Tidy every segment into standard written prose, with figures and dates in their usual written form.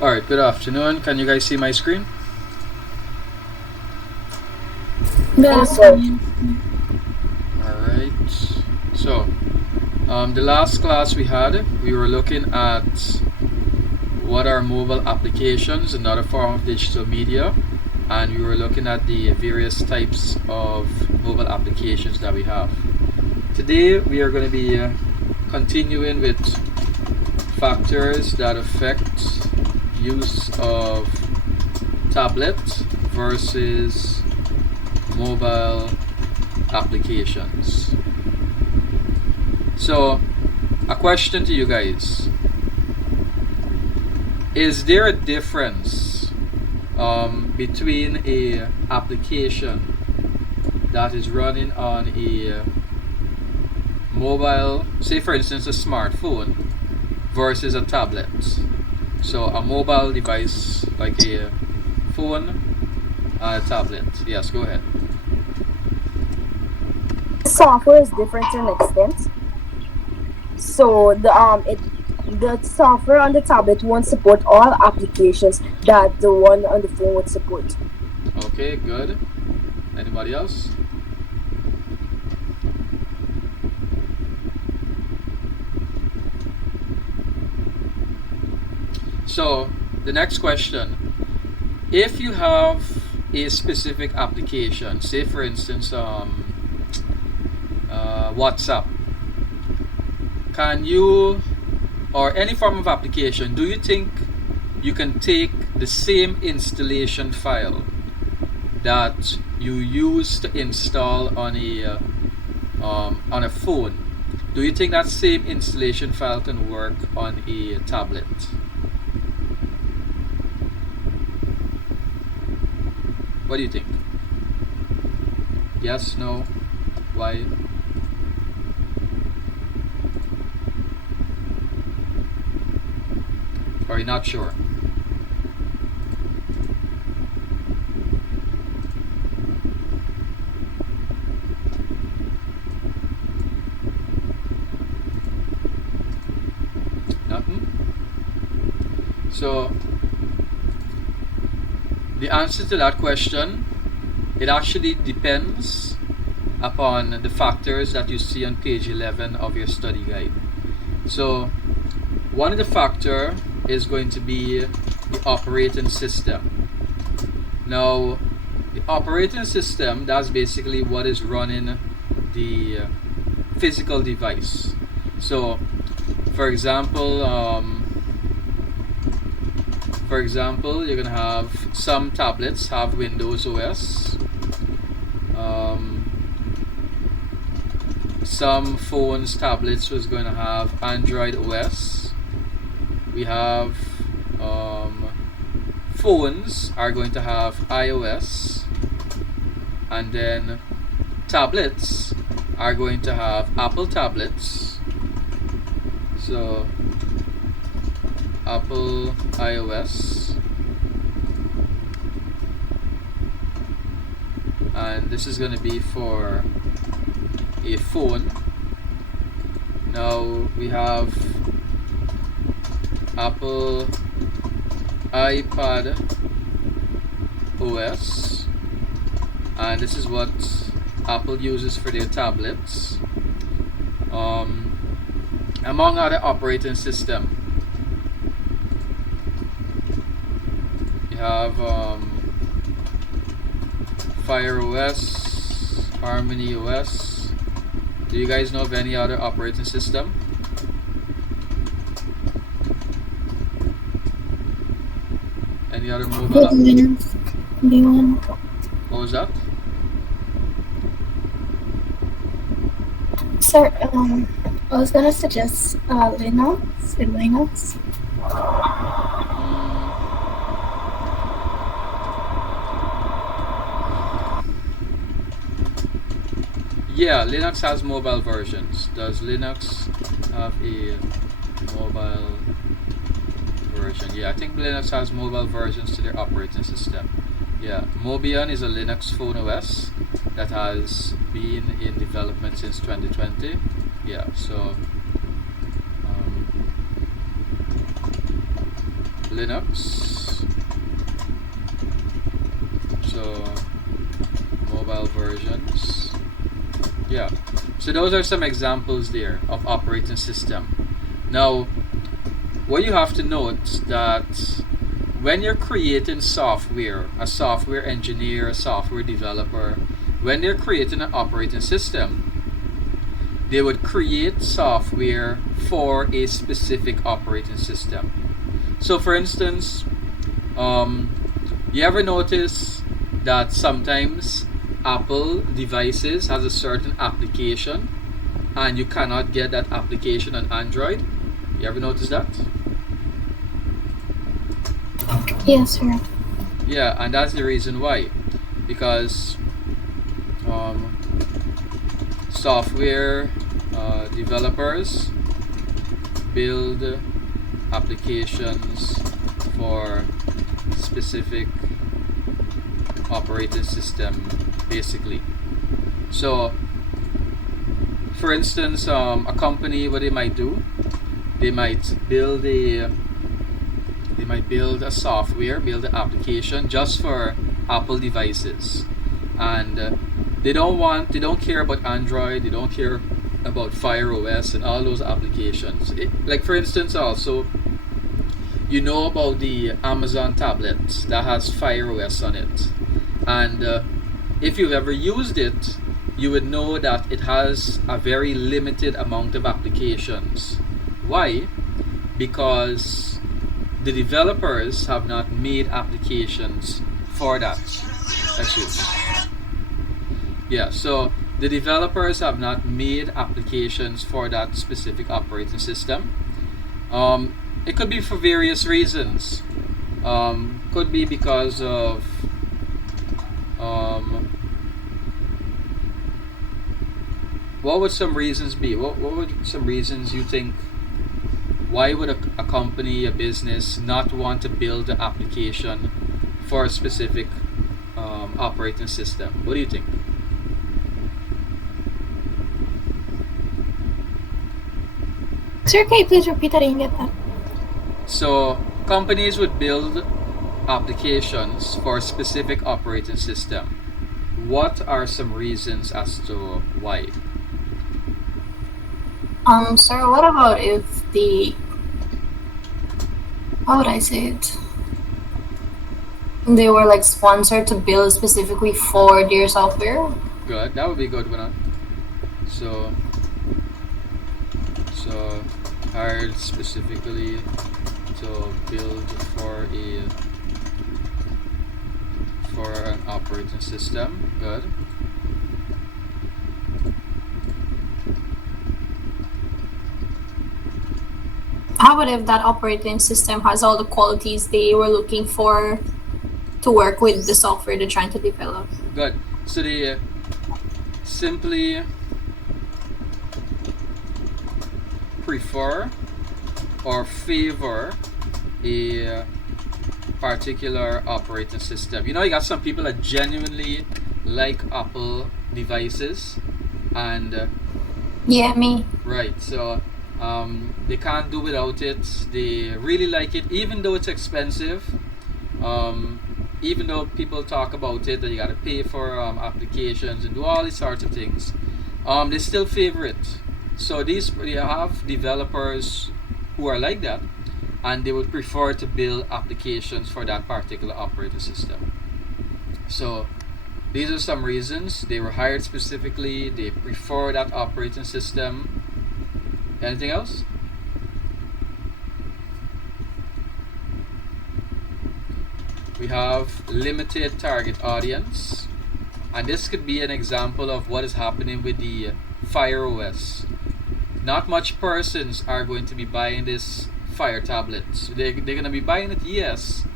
Alright, good afternoon. Can you guys see my screen? Yes, sir. Alright. So, the last class we had, we were looking at what are mobile applications, another form of digital media, and we were looking at the various types of mobile applications that we have. Today, we are going to be continuing with factors that affect use of tablet versus mobile applications. So, a question to you guys: is there a difference between a application that is running on a mobile, say for instance a smartphone, versus a tablet? So a mobile device like a phone and a tablet. Yes, go ahead. Software is different in extent. So the software on the tablet won't support all applications that the one on the phone would support. Okay, good. Anybody else? So the next question: if you have a specific application, say for instance WhatsApp, can you, or any form of application, do you think you can take the same installation file that you use to install on a phone? Do you think that same installation file can work on a tablet? What do you think? Yes, no, why? Are you not sure? Nothing? So the answer to that question, it actually depends upon the factors that you see on page 11 of your study guide. So one of the factor is going to be the operating system. Now, the operating system, that's basically what is running the physical device. So for example, you're gonna have some tablets have Windows OS. Some phones, tablets was going to have Android OS. We have phones are going to have iOS, and then tablets are going to have Apple tablets. So Apple iOS, and this is going to be for a phone. Now we have Apple iPad OS, and this is what Apple uses for their tablets. Among other operating system, you have Fire OS, Harmony OS. Do you guys know of any other operating system? Any other mobile app? What was that? Sir, I was gonna suggest Linux. Linux. Yeah, Linux has mobile versions. Does Linux have a mobile version? Yeah, I think Linux has mobile versions to their operating system. Yeah, Mobian is a Linux phone OS that has been in development since 2020. Yeah, so Linux. So mobile versions. Yeah. So those are some examples there of operating system. Now, what you have to note that when you're creating software, a software engineer, a software developer, when they're creating an operating system, they would create software for a specific operating system. So for instance, you ever notice that sometimes Apple devices has a certain application and you cannot get that application on Android? You ever notice that? Yes, sir. Yeah, and that's the reason why. Because software developers build applications for specific operating system, basically. So, for instance, a company, what they might do, they might build a software, build an application just for Apple devices, and they don't care about Android, they don't care about Fire OS and all those applications. Like for instance, also, you know about the Amazon tablet that has Fire OS on it, and if you've ever used it, you would know that it has a very limited amount of applications. Why? Because the developers have not made applications for that. That's it. Yeah, so the developers have not made applications for that specific operating system. It could be for various reasons. Could be because of what would some reasons be? What would some reasons you think? Why would a company, a business, not want to build an application for a specific operating system? What do you think? Sir, can you please repeat? I didn't get that. So companies would build applications for a specific operating system. What are some reasons as to why? Sir, what about if how would I say it? They were like sponsored to build specifically for their software? Good. That would be a good one. So hired specifically to build for an operating system. Good. How about if that operating system has all the qualities they were looking for to work with the software they're trying to develop? Good. So they simply prefer or favor a particular operating system. You know, you got some people that genuinely like Apple devices, and Yeah, me. right, so they can't do without it. They really like it, even though it's expensive. Even though people talk about it, that you gotta pay for applications and do all these sorts of things, they still favor it. So you have developers who are like that, and they would prefer to build applications for that particular operating system. So these are some reasons they were hired specifically. They prefer that operating system. Anything else? We have limited target audience, and this could be an example of what is happening with the Fire OS. Not much persons are going to be buying this Fire tablet. So they're going to be buying it, yes,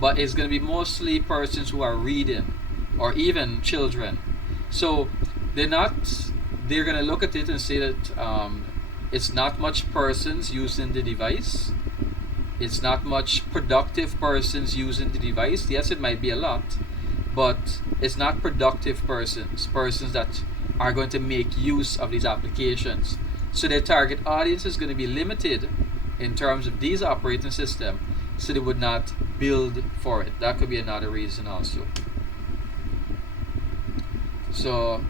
but it's going to be mostly persons who are reading, or even children. So they're going to look at it and say that it's not much persons using the device. It's not much productive persons using the device. Yes, it might be a lot, but it's not productive persons that are going to make use of these applications. So their target audience is going to be limited in terms of these operating system. so they would not build for it. That could be another reason also. So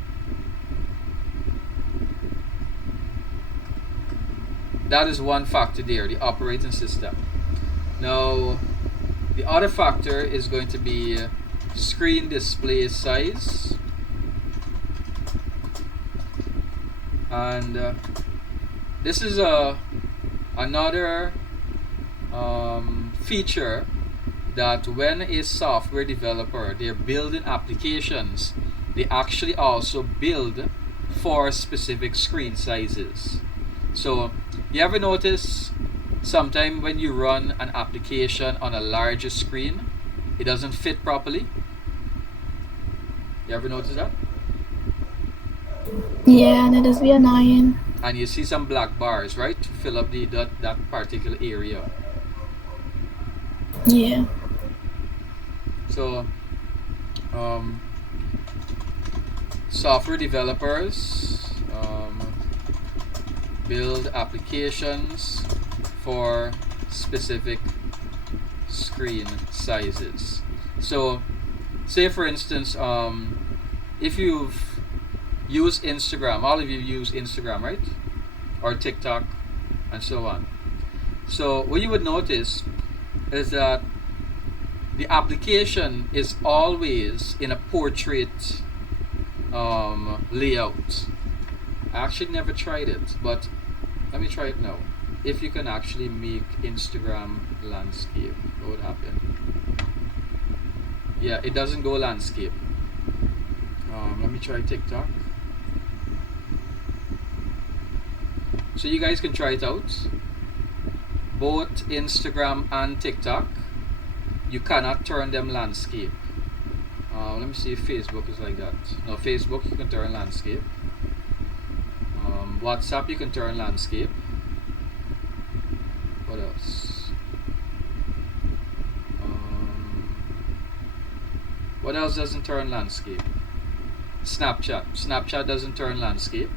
that is one factor there, the operating system. Now the other factor is going to be screen display size, and this is another feature that when a software developer they're building applications, they actually also build for specific screen sizes. So you ever notice sometime when you run an application on a larger screen, it doesn't fit properly? You ever notice that? Yeah, and it does be annoying. And you see some black bars, right, to fill up that particular area. Yeah. So software developers build applications for specific screen sizes. So say for instance, if you've used Instagram, all of you use Instagram, right? Or TikTok and so on. So what you would notice is that the application is always in a portrait layout. I actually never tried it, but let me try it now. If you can actually make Instagram landscape, what would happen? Yeah, it doesn't go landscape. Let me try TikTok. So you guys can try it out. Both Instagram and TikTok, you cannot turn them landscape. Let me see if Facebook is like that. No, Facebook you can turn landscape. WhatsApp you can turn landscape. What else? What else doesn't turn landscape? Snapchat doesn't turn landscape.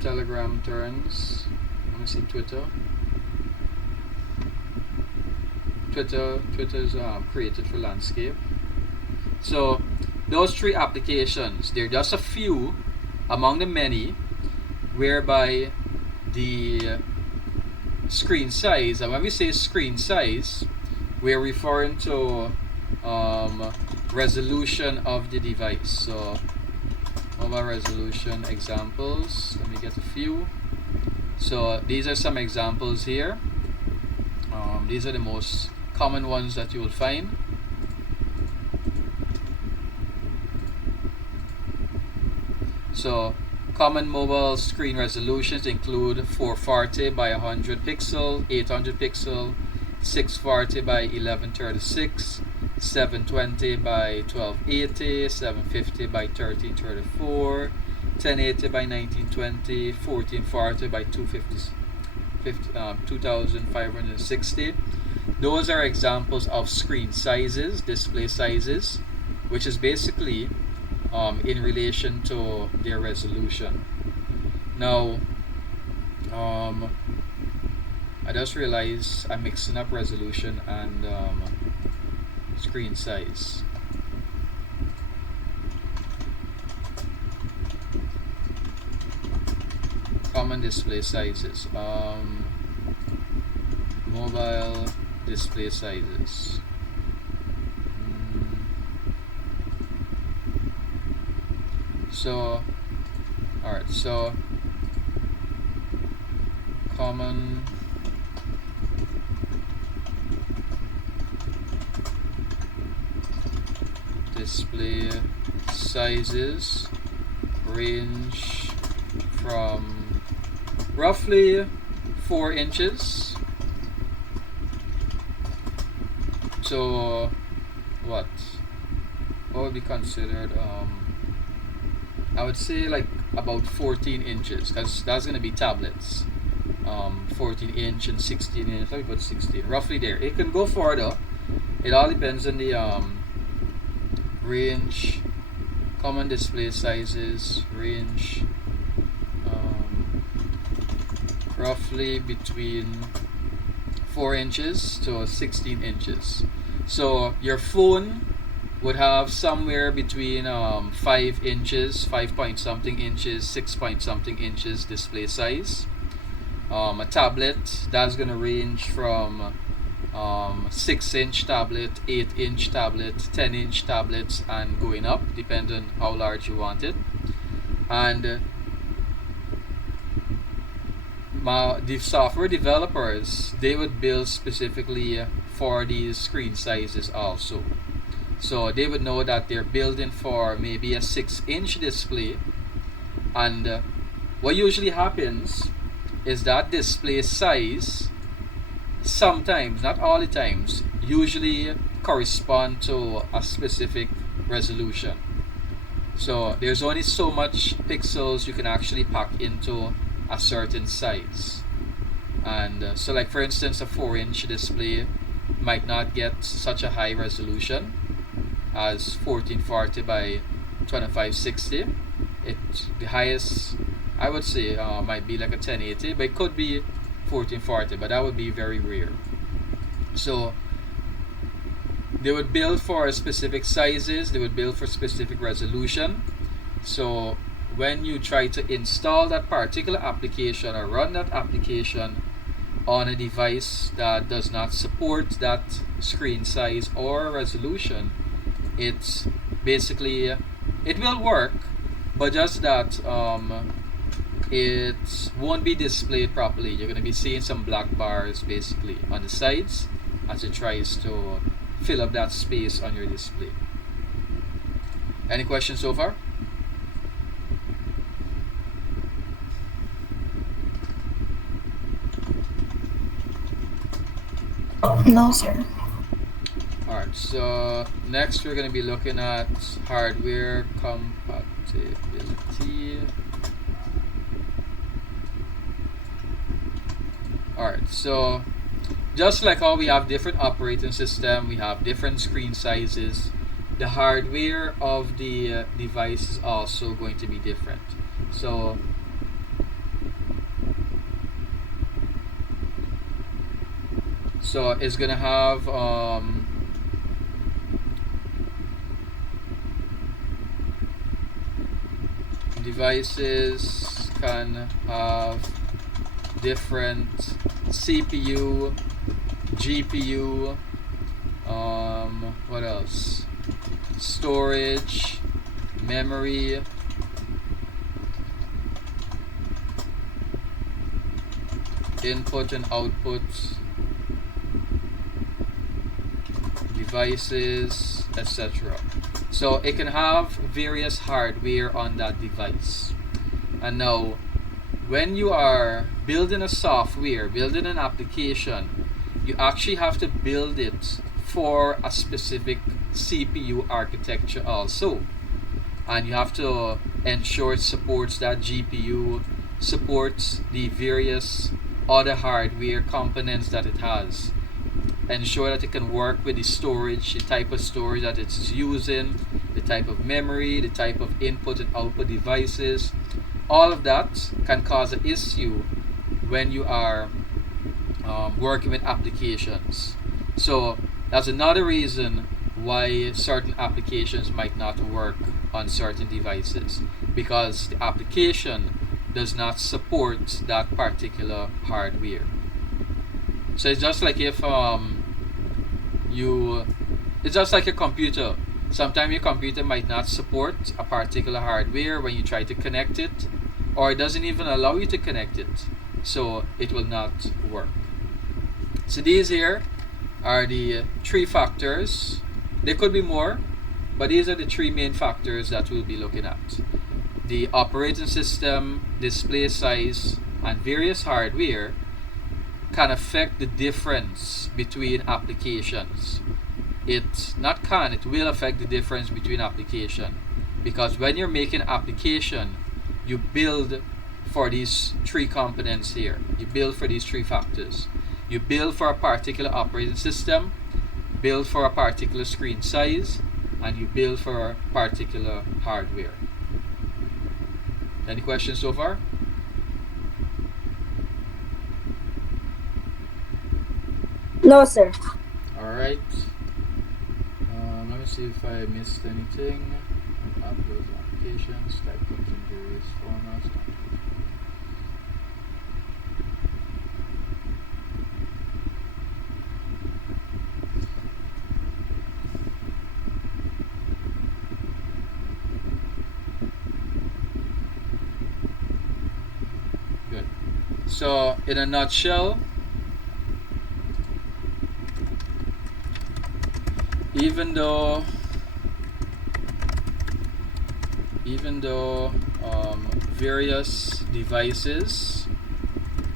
Telegram turns. Let me see Twitter. Twitter's created for landscape. So those three applications, they're just a few among the many whereby the screen size, and when we say screen size, we're referring to resolution of the device. So mobile resolution examples, let me get a few. So these are some examples here. These are the most common ones that you will find. So common mobile screen resolutions include 440 by 100 pixel, 800 pixel, 640 by 1136, 720 by 1280, 750 by 1334, 1080 by 1920, 1440 by 2560. Those are examples of screen sizes, display sizes, which is basically in relation to their resolution. Now, I just realized I'm mixing up resolution and screen size. Common display sizes. Mobile display sizes. So, alright, so common display sizes range from roughly 4 inches to what would be considered I would say like about 14 inches, because that's going to be tablets. 14 inch and 16 inch, let me put 16, roughly there. It can go further. It all depends on the range. Common display sizes range roughly between 4 inches to 16 inches. So your phone would have somewhere between 5 inches, 5 point something inches, 6 point something inches display size. A tablet, that's going to range from 6-inch tablet, 8-inch tablet, 10-inch tablets, and going up, depending on how large you want it. And the software developers, they would build specifically for these screen sizes also. So they would know that they're building for maybe a 6-inch display, and what usually happens is that display size sometimes, not all the times, usually correspond to a specific resolution. So there's only so much pixels you can actually pack into a certain size. And so like for instance, a 4-inch display might not get such a high resolution as 1440 by 2560. The highest I would say might be like a 1080, but it could be 1440, but that would be very rare. So they would build for specific sizes, they would build for specific resolution. So when you try to install that particular application or run that application on a device that does not support that screen size or resolution, it's basically, it will work, but just that it won't be displayed properly. You're going to be seeing some black bars basically on the sides as it tries to fill up that space on your display. Any questions so far? No, sir. Alright, so next we're going to be looking at hardware compatibility. Alright, so just like how we have different operating system, we have different screen sizes, the hardware of the device is also going to be different. So it's gonna have devices can have different CPU, GPU, what else? Storage, memory, input and output devices, etc. So it can have various hardware on that device. And now when you are building a software, building an application, you actually have to build it for a specific CPU architecture also. And you have to ensure it supports that GPU, supports the various other hardware components that it has. Ensure that it can work with the storage, the type of storage that it's using, the type of memory, the type of input and output devices. All of that can cause an issue when you are working with applications. So that's another reason why certain applications might not work on certain devices, because the application does not support that particular hardware. So it's just like if it's just like a computer. Sometimes your computer might not support a particular hardware when you try to connect it, or it doesn't even allow you to connect it, so it will not work. So these here are the 3 factors. There could be more, but these are the 3 main factors that we'll be looking at. The operating system, display size, and various hardware can affect the difference between applications. It will affect the difference between application, because when you're making an application, you build for these 3 components here. You build for these 3 factors. You build for a particular operating system, build for a particular screen size, and you build for a particular hardware. Any questions so far? No, sir. Alright. Let me see if I missed anything. Upload applications, type comes in various formats. Good. So, in a nutshell, even though various devices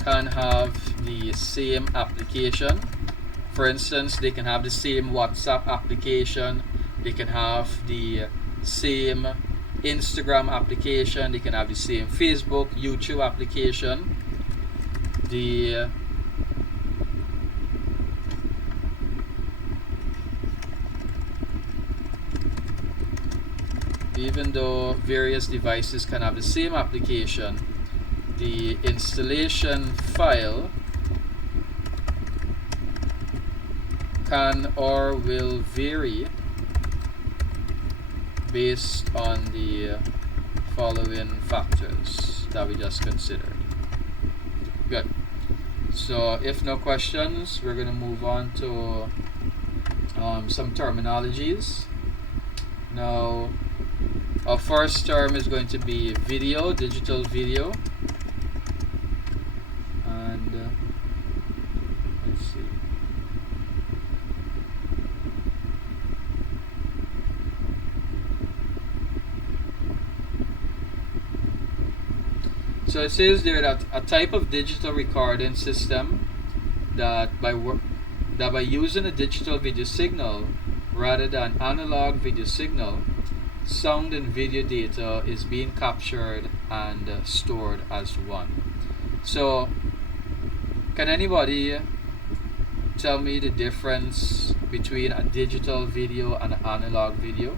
can have the same application, for instance, they can have the same WhatsApp application, they can have the same Instagram application, they can have the same Facebook, YouTube application. Even though various devices can have the same application, the installation file can or will vary based on the following factors that we just considered. Good. So if no questions, we're going to move on to some terminologies. Now, our first term is going to be video, digital video. And let's see. So it says there that a type of digital recording system that by using a digital video signal rather than analog video signal, sound and video data is being captured and stored as one. So, can anybody tell me the difference between a digital video and an analog video?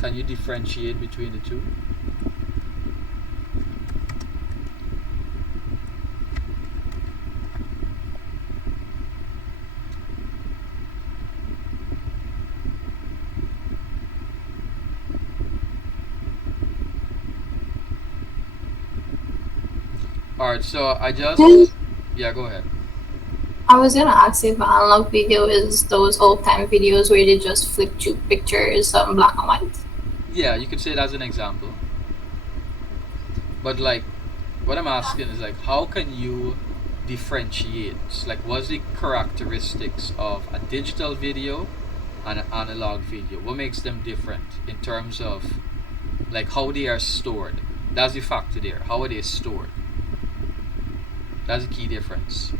Can you differentiate between the two? Alright, so yeah, go ahead. I was gonna ask if analog video is those old time videos where they just flip to pictures, black and white. Yeah, you could say it as an example. But like, what I'm asking is like, how can you differentiate? Like, what's the characteristics of a digital video and an analog video? What makes them different in terms of like how they are stored? That's the factor there. How are they stored? That's the key difference.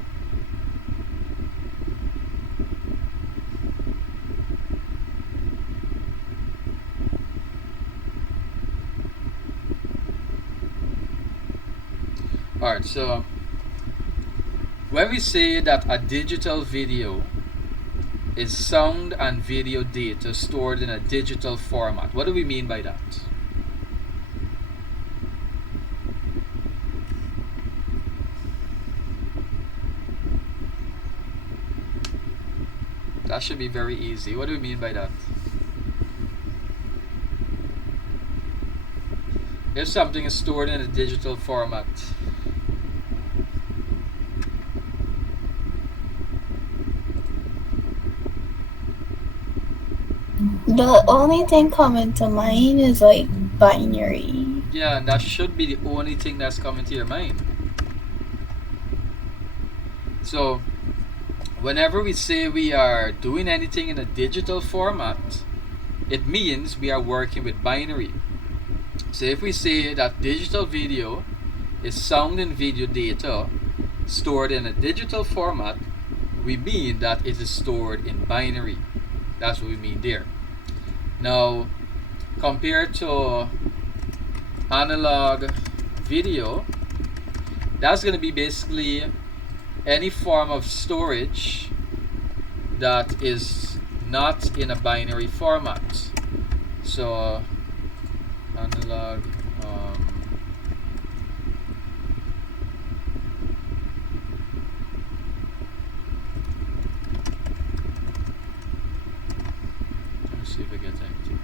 Alright, so when we say that a digital video is sound and video data stored in a digital format, what do we mean by that? That should be very easy. What do we mean by that? If something is stored in a digital format, the only thing coming to mind is like binary. yeah, and that should be the only thing that's coming to your mind. So, whenever we say we are doing anything in a digital format, it means we are working with binary. So if we say that digital video is sound and video data stored in a digital format, we mean that it is stored in binary. That's what we mean there. Now, compared to analog video, that's going to be basically any form of storage that is not in a binary format. So analog let me see if I get anything.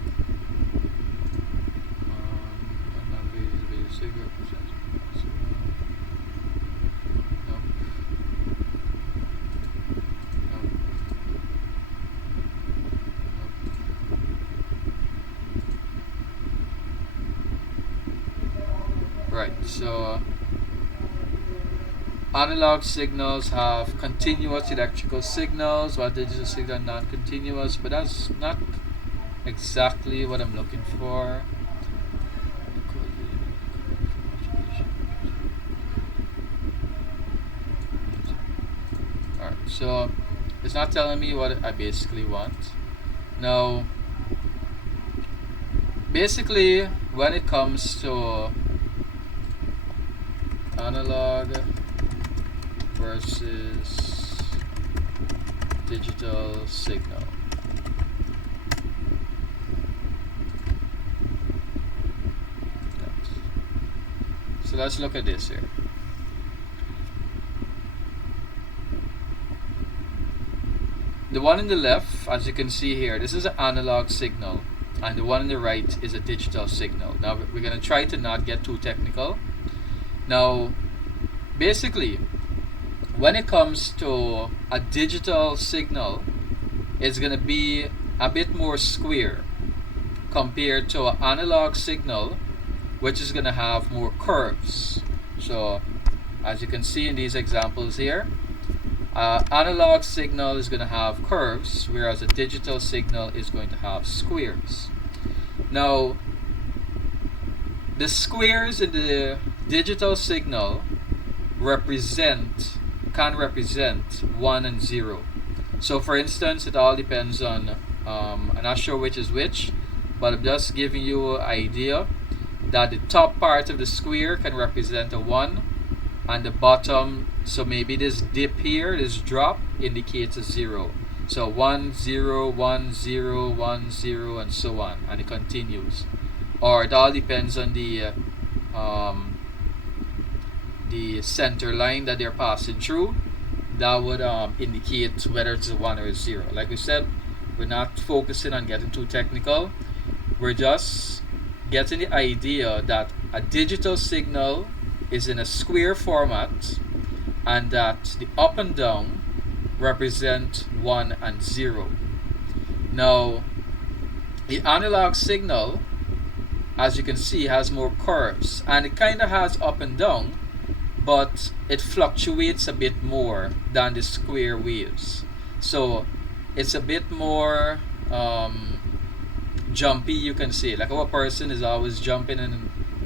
Right, so analog signals have continuous electrical signals, while digital signals are non-continuous, but that's not exactly what I'm looking for. Alright, so it's not telling me what I basically want. Now, basically, when it comes to analog versus digital signal, so let's look at this here. The one in the left, as you can see here, this is an analog signal, and the one on the right is a digital signal. Now we're going to try to not get too technical. Now, basically, when it comes to a digital signal, it's going to be a bit more square compared to an analog signal, which is going to have more curves. So, as you can see in these examples here, analog signal is going to have curves, whereas a digital signal is going to have squares. Now, the squares in the digital signal can represent 1 and 0. So for instance, it all depends on, I'm not sure which is which, but I'm just giving you an idea that the top part of the square can represent a 1, and the bottom, so maybe this dip here, this drop, indicates a 0. So 1, 0, 1, 0, 1, 0, and so on, and it continues. Or it all depends on the center line that they're passing through. That would indicate whether it's a 1 or a 0. Like we said, we're not focusing on getting too technical. We're just getting the idea that a digital signal is in a square format, and that the up and down represent 1 and 0. Now, the analog signal, as you can see, has more curves, and it kind of has up and down, but it fluctuates a bit more than the square waves. So it's a bit more jumpy, you can say, like how a person is always jumping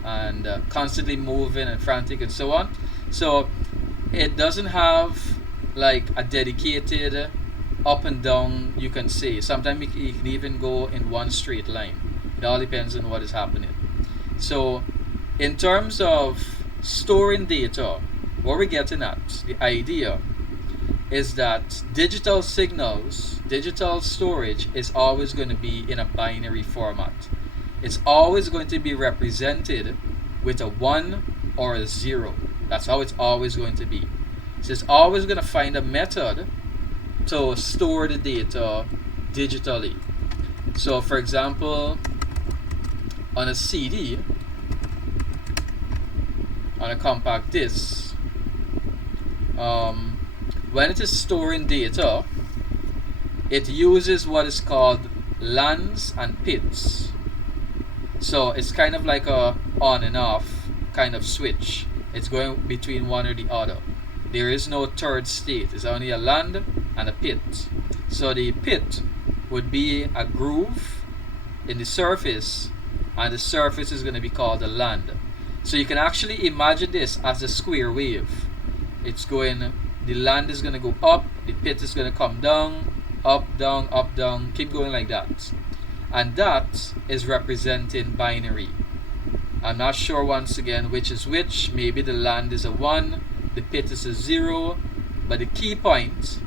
and constantly moving and frantic and so on. So it doesn't have like a dedicated up and down, you can say. Sometimes it can even go in one straight line. It all depends on what is happening. So in terms of storing data, what we're getting at, the idea is that digital signals, digital storage is always going to be in a binary format. It's always going to be represented with a 1 or a 0. That's how it's always going to be. So it's always going to find a method to store the data digitally. So for example, on a CD, on a compact disc, when it is storing data, it uses what is called lands and pits. So it's kind of like a on and off kind of switch. It's going between one or the other. There is no third state. It's only a land and a pit. So the pit would be a groove in the surface, and the surface is going to be called a land. So you can actually imagine this as a square wave. It's going, the land is going to go up, the pit is going to come down, up, down, keep going like that. And that is representing binary. I'm not sure once again which is which. Maybe the land is a 1, the pit is a 0, but the key point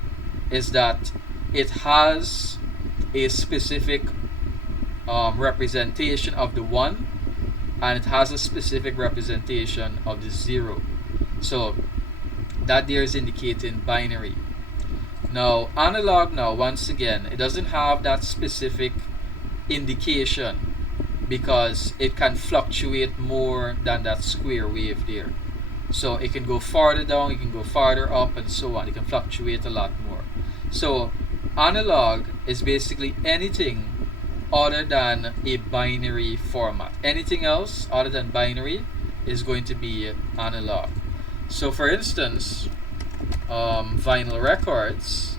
is that it has a specific representation of the 1, and it has a specific representation of the 0. So that there is indicating binary. Now analog, now once again, it doesn't have that specific indication because it can fluctuate more than that square wave there. So it can go farther down, it can go farther up, and so on. It can fluctuate a lot more. So analog is basically anything other than a binary format. Anything else other than binary is going to be analog. So for instance, vinyl records,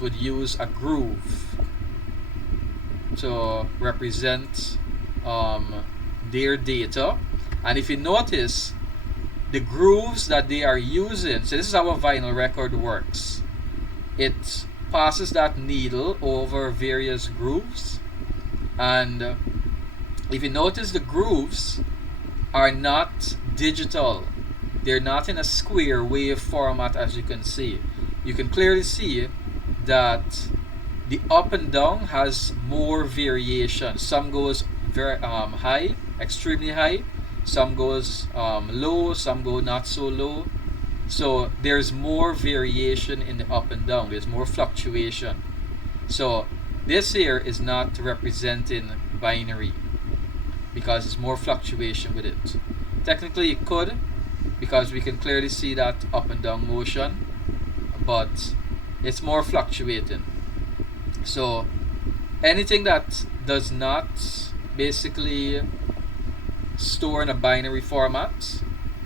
would use a groove to represent their data. And if you notice, the grooves that they are using, so this is how a vinyl record works. It passes that needle over various grooves, and if you notice, the grooves are not digital. They're not in a square wave format, as you can see. You can clearly see that the up and down has more variation. Some goes very high, extremely high. Some goes low, some go not so low. So there's more variation in the up and down. There's more fluctuation. So this here is not representing binary because it's more fluctuation with it. Technically it could, because we can clearly see that up and down motion, but it's more fluctuating. So anything that does not basically store in a binary format,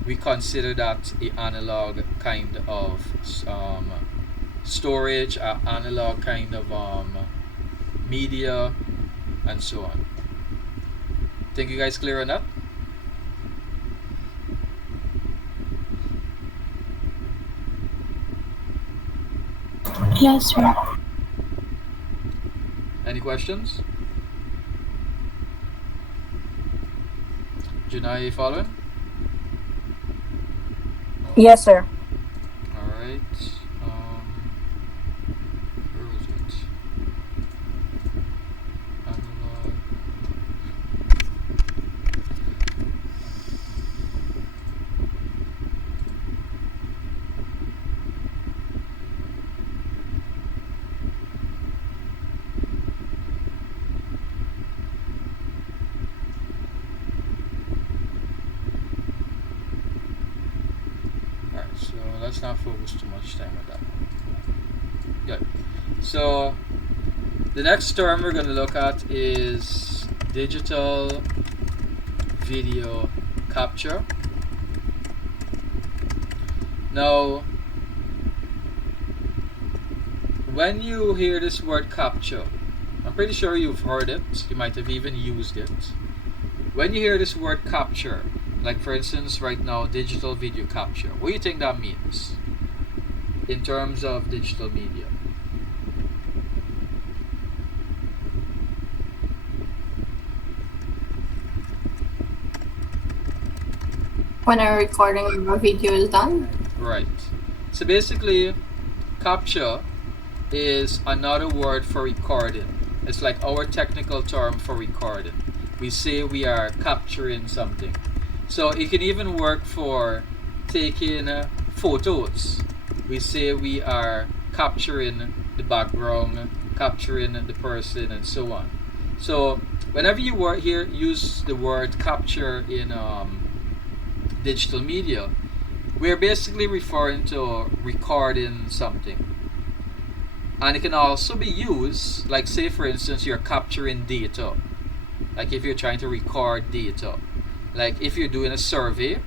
we consider that a analog kind of storage, analog kind of media, and so on. Think you guys clear on that? Yes, sir. Any questions? Junai, following? Yes, sir. Alright. Where was it? Analog. Alright, so let's not focus too much time on that. Good. So the next term we're going to look at is digital video capture. Now, when you hear this word capture, I'm pretty sure you've heard it. You might have even used it. When you hear this word capture, like for instance right now, digital video capture, what do you think that means in terms of digital media? When a recording of a video is done. Right. So basically, capture is another word for recording. It's like our technical term for recording. We say we are capturing something. So it can even work for taking photos. We say we are capturing the background, capturing the person, and so on. So whenever you use the word capture in digital media, we're basically referring to recording something. And it can also be used, like say for instance, you're capturing data. Like if you're trying to record data. Like if you're doing a survey,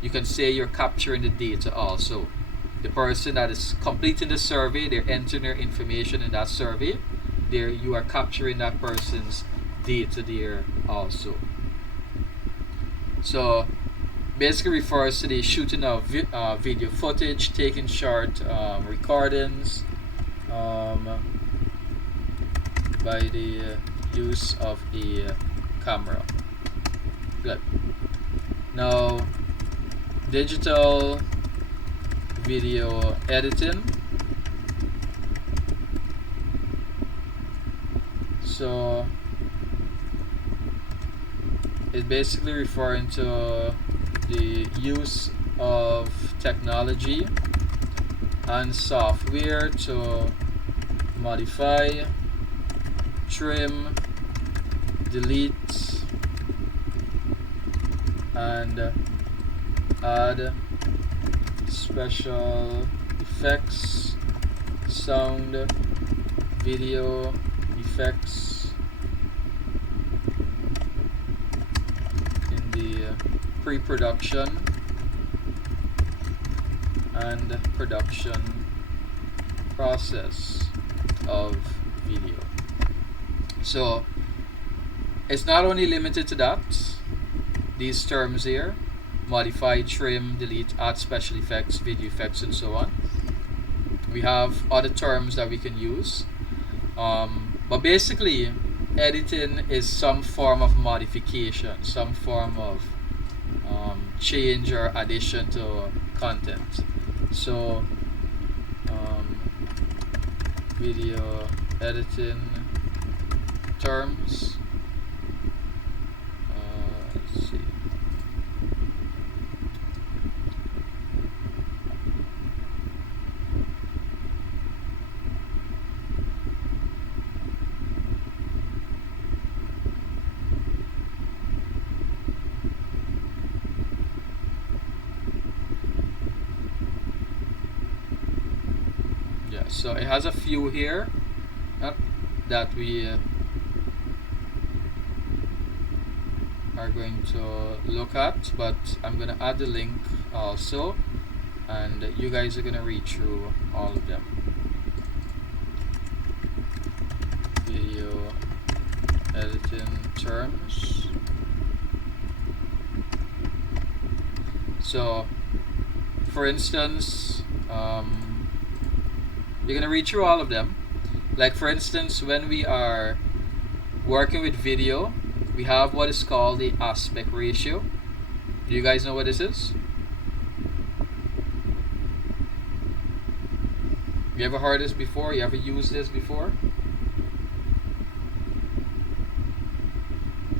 you can say you're capturing the data also. The person that is completing the survey, they're entering their information in that survey. There you are capturing that person's data there also. So basically refers to the shooting of video footage, taking short recordings by the use of a camera. Good. Now digital video editing. So it's basically referring to the use of technology and software to modify, trim, delete, and add special effects, sound, video effects in the pre-production and production process of video. So it's not only limited to that, these terms here: modify, trim, delete, add special effects, video effects, and so on. We have other terms that we can use, but basically editing is some form of modification, some form of change or addition to content. So video editing terms, let's see. Yeah, so it has a few here that we are going to look at, but I'm going to add the link also, and you guys are going to read through all of them. Video editing terms. So for instance, you're going to read through all of them. Like for instance, when we are working with video, we have what is called the aspect ratio. Do you guys know what this is? You ever heard this before? You ever used this before?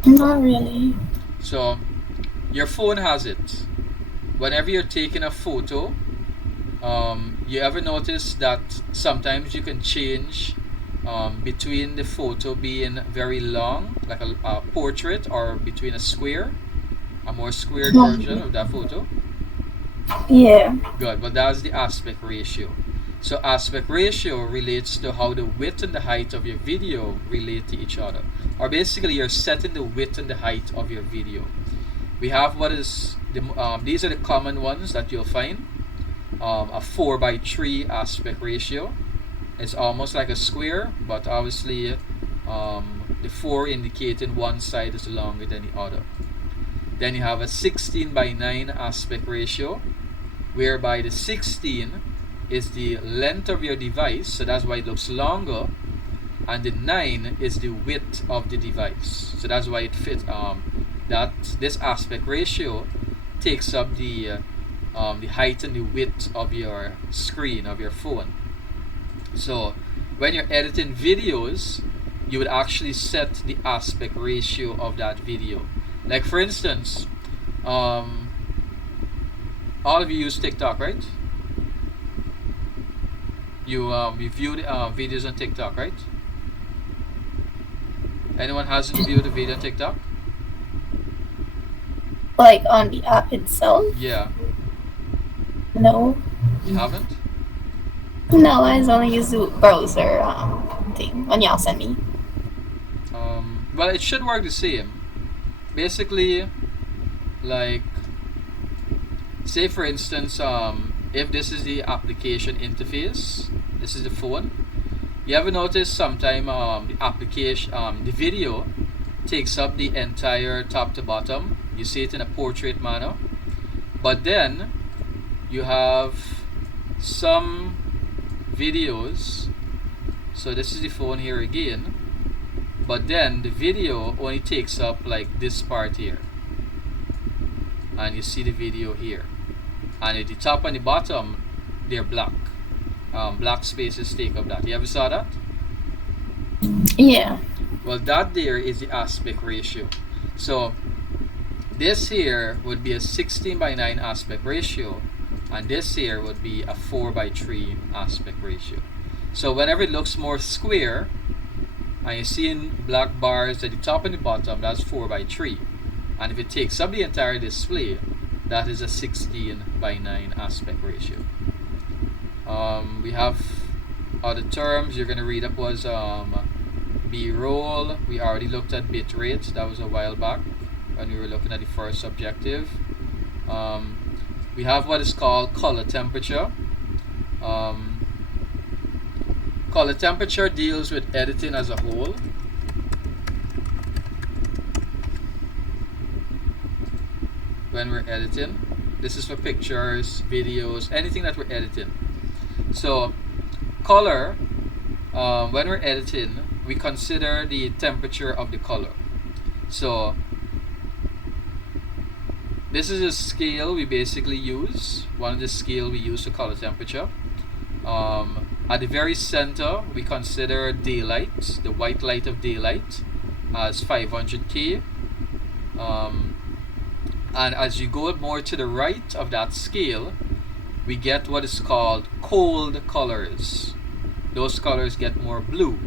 Not really. So your phone has it. Whenever you're taking a photo, you ever notice that sometimes you can change between the photo being very long, like a portrait, or between a square, a more squared version of that photo? Yeah. Good, but that's the aspect ratio. So aspect ratio relates to how the width and the height of your video relate to each other. Or basically you're setting the width and the height of your video. We have what is, these are the common ones that you'll find. A 4:3 aspect ratio. It's almost like a square, but obviously the 4 indicating one side is longer than the other. Then you have a 16:9 aspect ratio, whereby the 16 is the length of your device, so that's why it looks longer, and the 9 is the width of the device, so that's why it fits. This aspect ratio takes up the height and the width of your screen of your phone. So when you're editing videos, you would actually set the aspect ratio of that video. Like for instance, all of you use TikTok, right? You view the videos on TikTok, right? Anyone hasn't viewed a video on TikTok? Like on the app itself? Yeah. No. You haven't? No, I just only use the browser thing when y'all send me. Well, it should work the same. Basically, like, say for instance, if this is the application interface, this is the phone. You ever notice sometime the application, the video takes up the entire top to bottom. You see it in a portrait manner, but then you have some videos. So this is the phone here again, but then the video only takes up like this part here, and you see the video here. and at the top and the bottom they're black. Black spaces take up that. You ever saw that? Yeah. Well, that there is the aspect ratio. So this here would be a 16:9 aspect ratio, and this here would be a 4:3 aspect ratio. So whenever it looks more square, and you're seeing black bars at the top and the bottom, that's 4:3. And if it takes up the entire display, that is a 16:9 aspect ratio. We have other terms you're going to read up was B-roll. We already looked at bit rate. That was a while back when we were looking at the first objective. We have what is called color temperature. Color temperature deals with editing as a whole. When we're editing, this is for pictures, videos, anything that we're editing. So color, when we're editing, we consider the temperature of the color. So this is a scale we basically use, one of the scale we use for color temperature. At the very center, we consider daylight, the white light of daylight, as 500K. And as you go more to the right of that scale, we get what is called cold colors. Those colors get more blue,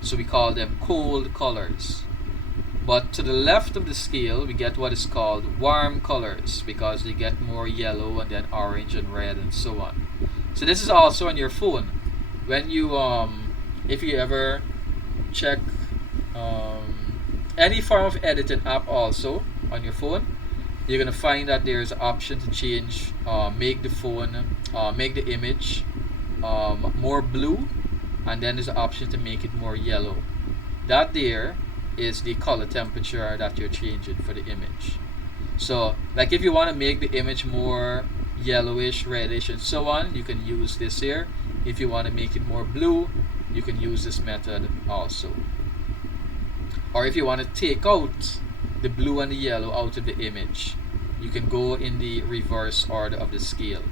so we call them cold colors. But to the left of the scale, we get what is called warm colors, because they get more yellow and then orange and red and so on. So this is also on your phone. When you if you ever check any form of editing app also on your phone, you're gonna find that there's an option to change, make the image more blue, and then there's an option to make it more yellow. That there is the color temperature that you're changing for the image. So like if you want to make the image more yellowish, reddish and so on, you can use this here. If you want to make it more blue, you can use this method also. Or if you want to take out the blue and the yellow out of the image, you can go in the reverse order of the scale.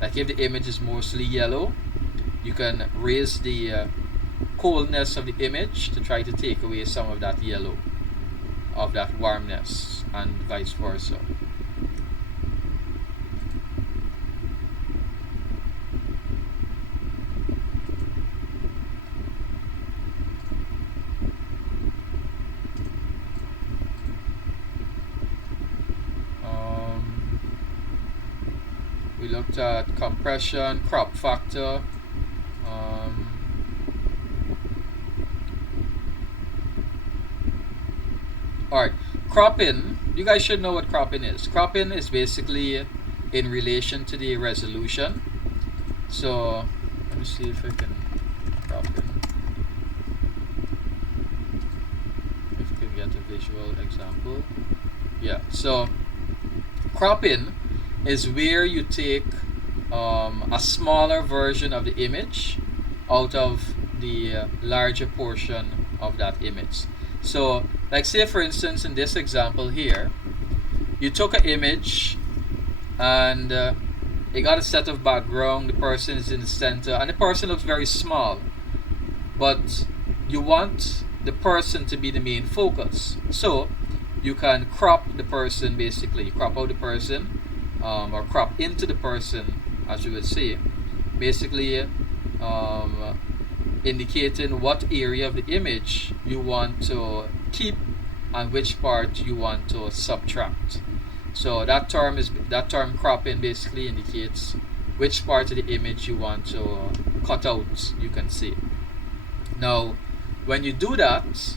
Like if the image is mostly yellow, you can raise the coldness of the image to try to take away some of that yellow, of that warmness, and vice versa. We looked at compression, crop factor. Alright, cropping. You guys should know what cropping is. Cropping is basically in relation to the resolution. So let me see if I can crop in. If I can get a visual example. Yeah, so cropping is where you take a smaller version of the image out of the larger portion of that image. So like say for instance in this example here, you took an image and it got a set of background, the person is in the center and the person looks very small, but you want the person to be the main focus. So you can crop the person, basically crop out the person, or crop into the person, as you would say, basically indicating what area of the image you want to keep and which part you want to subtract. So that term cropping basically indicates which part of the image you want to cut out, you can see. Now when you do that,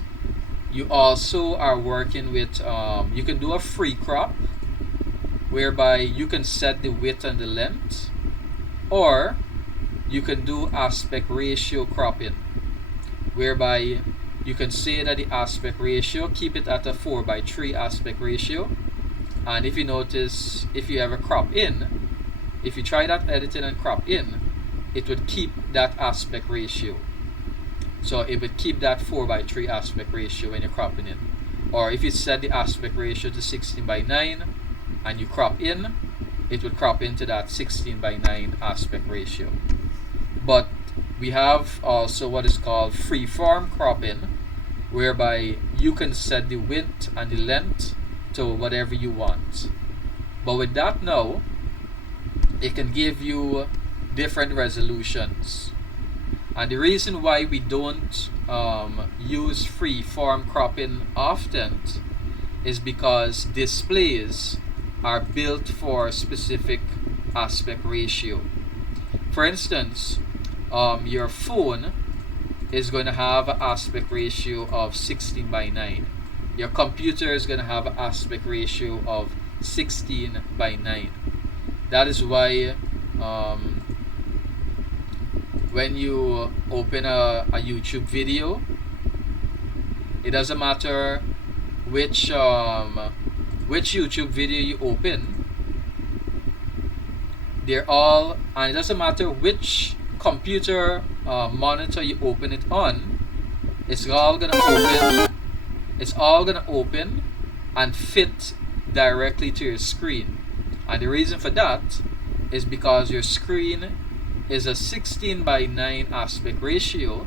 you also are working with you can do a free crop, whereby you can set the width and the length, or you can do aspect ratio cropping, whereby you can say that the aspect ratio, keep it at a 4:3 aspect ratio, and if you notice, if you ever crop in, if you try that editing and crop in, it would keep that aspect ratio. So it would keep that 4:3 aspect ratio when you're cropping in. Or if you set the aspect ratio to 16:9 and you crop in, it would crop into that 16:9 aspect ratio. But we have also what is called freeform cropping, whereby you can set the width and the length to whatever you want. But with that now, it can give you different resolutions. And the reason why we don't use freeform cropping often is because displays are built for a specific aspect ratio. For instance, your phone is going to have an aspect ratio of 16:9. Your computer is going to have an aspect ratio of 16:9. That is why when you open a YouTube video, it doesn't matter which YouTube video you open. They're all, and it doesn't matter which computer monitor you open it on. It's all gonna open. It's all gonna open and fit directly to your screen. And the reason for that is because your screen is a 16:9 aspect ratio,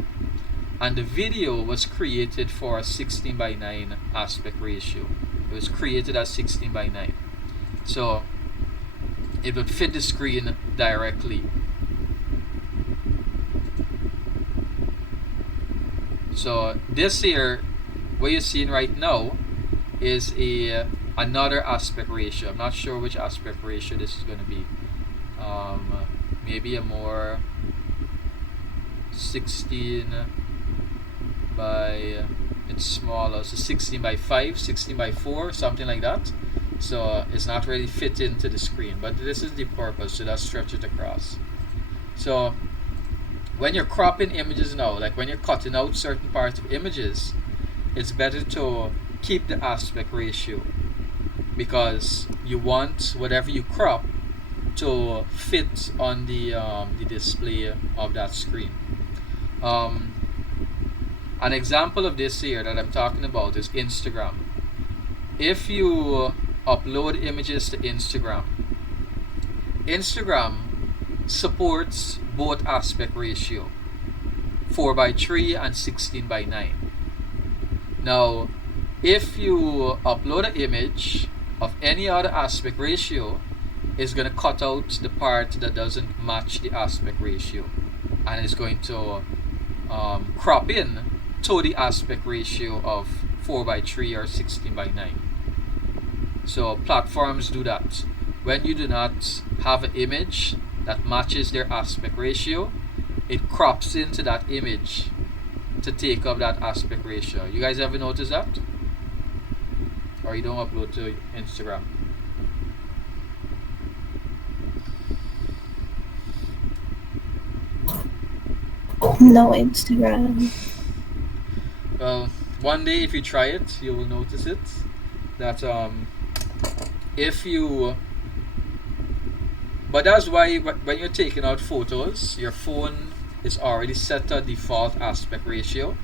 and the video was created for a 16:9 aspect ratio. It was created as 16:9. So it would fit the screen directly. So this here, what you're seeing right now, is another aspect ratio. I'm not sure which aspect ratio this is going to be. Maybe a more 16 by, it's smaller, so 16:5, 16:4, something like that. So it's not really fit into the screen, but this is the purpose, so that stretch it across. So when you're cropping images now, like when you're cutting out certain parts of images, it's better to keep the aspect ratio, because you want whatever you crop to fit on the display of that screen. An example of this here that I'm talking about is Instagram. If you upload images to Instagram supports both aspect ratio, 4:3 and 16:9. Now, if you upload an image of any other aspect ratio, it's going to cut out the part that doesn't match the aspect ratio, and it's going to crop in to the aspect ratio of 4:3 or 16:9. So platforms do that. When you do not have an image that matches their aspect ratio, it crops into that image to take up that aspect ratio. You guys ever notice that? Or you don't upload to Instagram? No Instagram. Well, one day if you try it, you will notice it. That if you, but that's why when you're taking out photos, your phone is already set to default aspect ratio,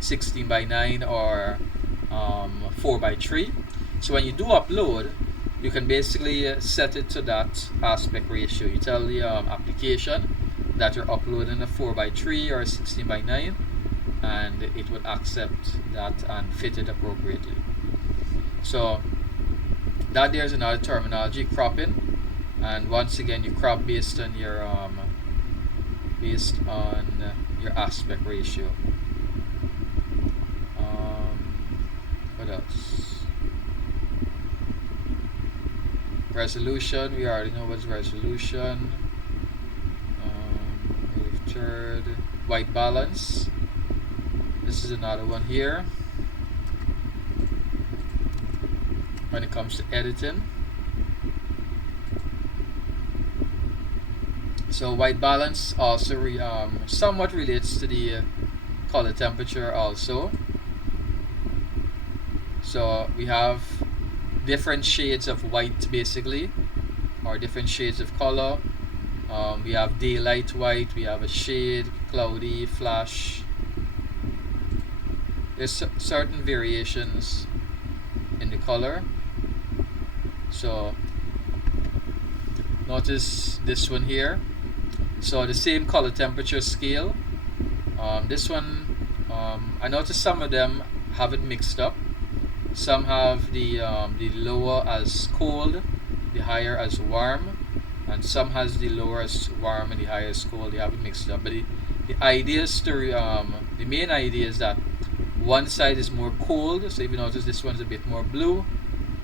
16:9 or 4:3. So when you do upload, you can basically set it to that aspect ratio. You tell the application that you're uploading a 4:3 or 16:9, and it would accept that and fit it appropriately. So that there's another terminology, cropping, and once again you crop based on your aspect ratio. What else? Resolution, we already know what's resolution. Third, white balance. This is another one here when it comes to editing. So white balance also somewhat relates to the color temperature also. So we have different shades of white basically, or different shades of color. We have daylight white, we have a shade, cloudy, flash. There's certain variations in the color. So Notice this one here. So the same color temperature scale. This one, I noticed some of them have it mixed up. Some have the lower as cold, the higher as warm, and some has the lower as warm and the higher as cold. They have it mixed up. But the idea is to the main idea is that one side is more cold. So if you notice, this one's a bit more blue,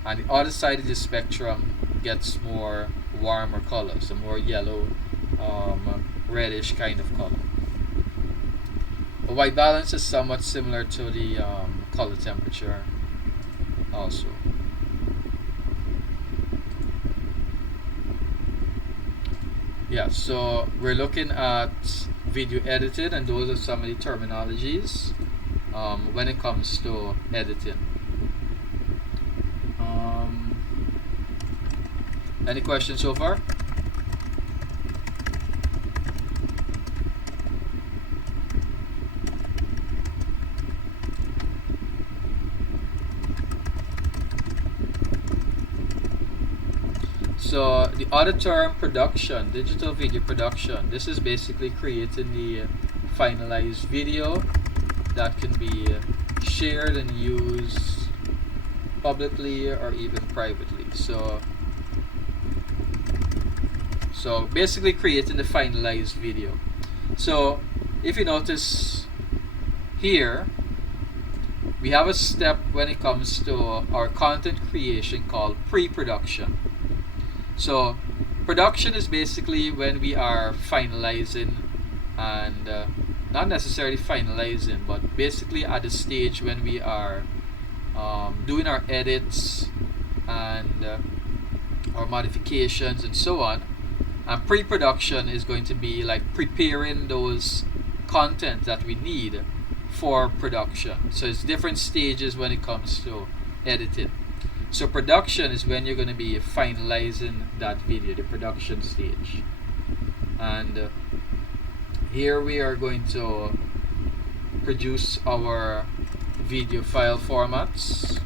and the other side of the spectrum gets more warmer color, so more yellow, reddish kind of color. The white balance is somewhat similar to the color temperature also. Yeah, so we're looking at video edited, and those are some of the terminologies when it comes to editing. Any questions so far? So the other term, production, digital video production, this is basically creating the finalized video that can be shared and used publicly or even privately. So basically creating the finalized video. So if you notice here, we have a step when it comes to our content creation called pre-production. So production is basically when we are finalizing and not necessarily finalizing, but basically at the stage when we are doing our edits and our modifications and so on. And pre-production is going to be like preparing those content that we need for production. So it's different stages when it comes to editing. So production is when you're going to be finalizing that video, the production stage. And here we are going to produce our video file formats.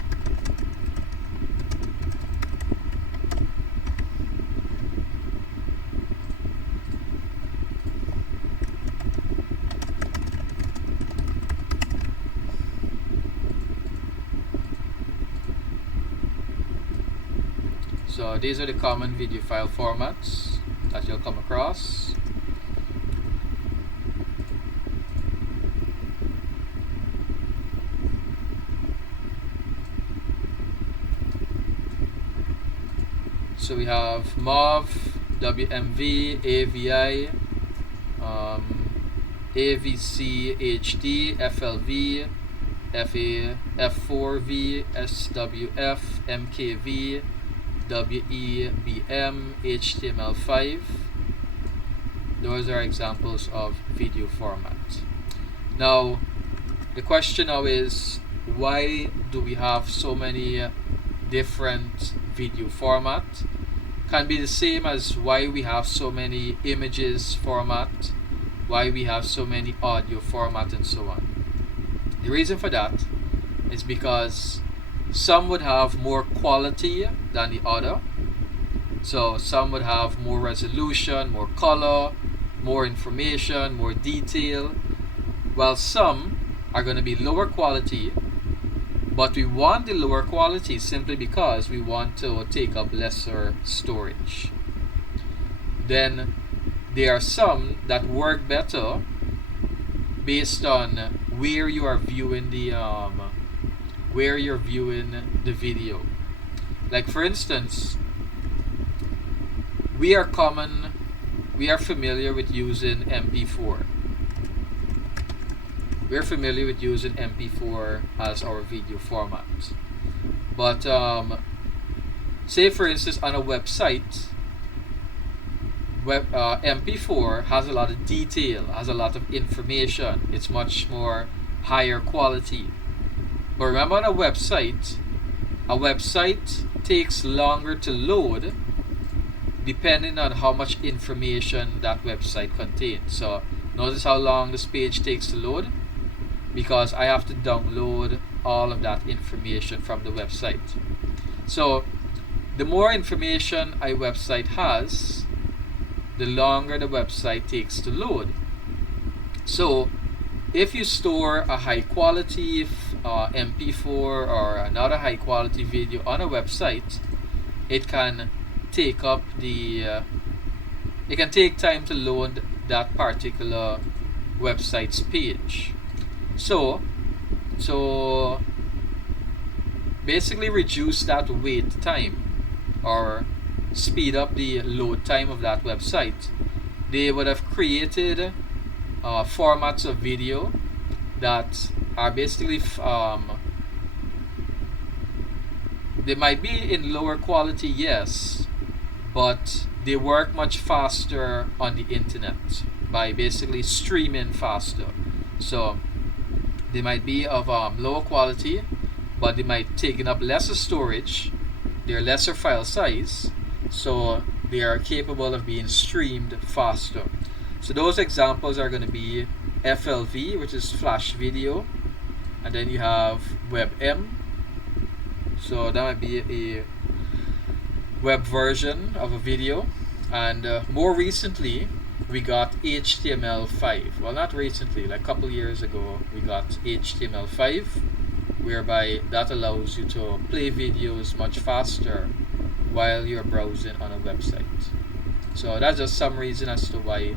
So these are the common video file formats that you'll come across. So we have MOV, WMV, AVI, AVC, HD, FLV, FA, F4V, SWF, MKV, WEBM, HTML5. Those are examples of video format. Now, the question now is, why do we have so many different video format? Can be the same as why we have so many images format, why we have so many audio format, and so on. The reason for that is because some would have more quality than the other. So some would have more resolution, more color, more information, more detail, while some are going to be lower quality, but we want the lower quality simply because we want to take up lesser storage. Then there are some that work better based on where you are viewing the video. Like for instance, we are familiar with using MP4. We're familiar with using MP4 as our video format. But say for instance on a website, MP4 has a lot of detail, has a lot of information. It's much more higher quality. But remember, on a website takes longer to load depending on how much information that website contains. So notice how long this page takes to load, because I have to download all of that information from the website. So the more information a website has, the longer the website takes to load. So if you store a high quality MP4 or another high quality video on a website, it can take up it can take time to load that particular website's page. So basically reduce that wait time or speed up the load time of that website. They would have created formats of video that are basically they might be in lower quality, yes, but they work much faster on the internet by basically streaming faster. So they might be of lower quality, but they might taking up lesser storage, they're lesser file size, so they are capable of being streamed faster. So those examples are going to be FLV, which is flash video, and then you have WebM. So that might be a web version of a video, and more recently we got HTML5. Well, not recently, like a couple years ago we got HTML5, whereby that allows you to play videos much faster while you're browsing on a website. So that's just some reason as to why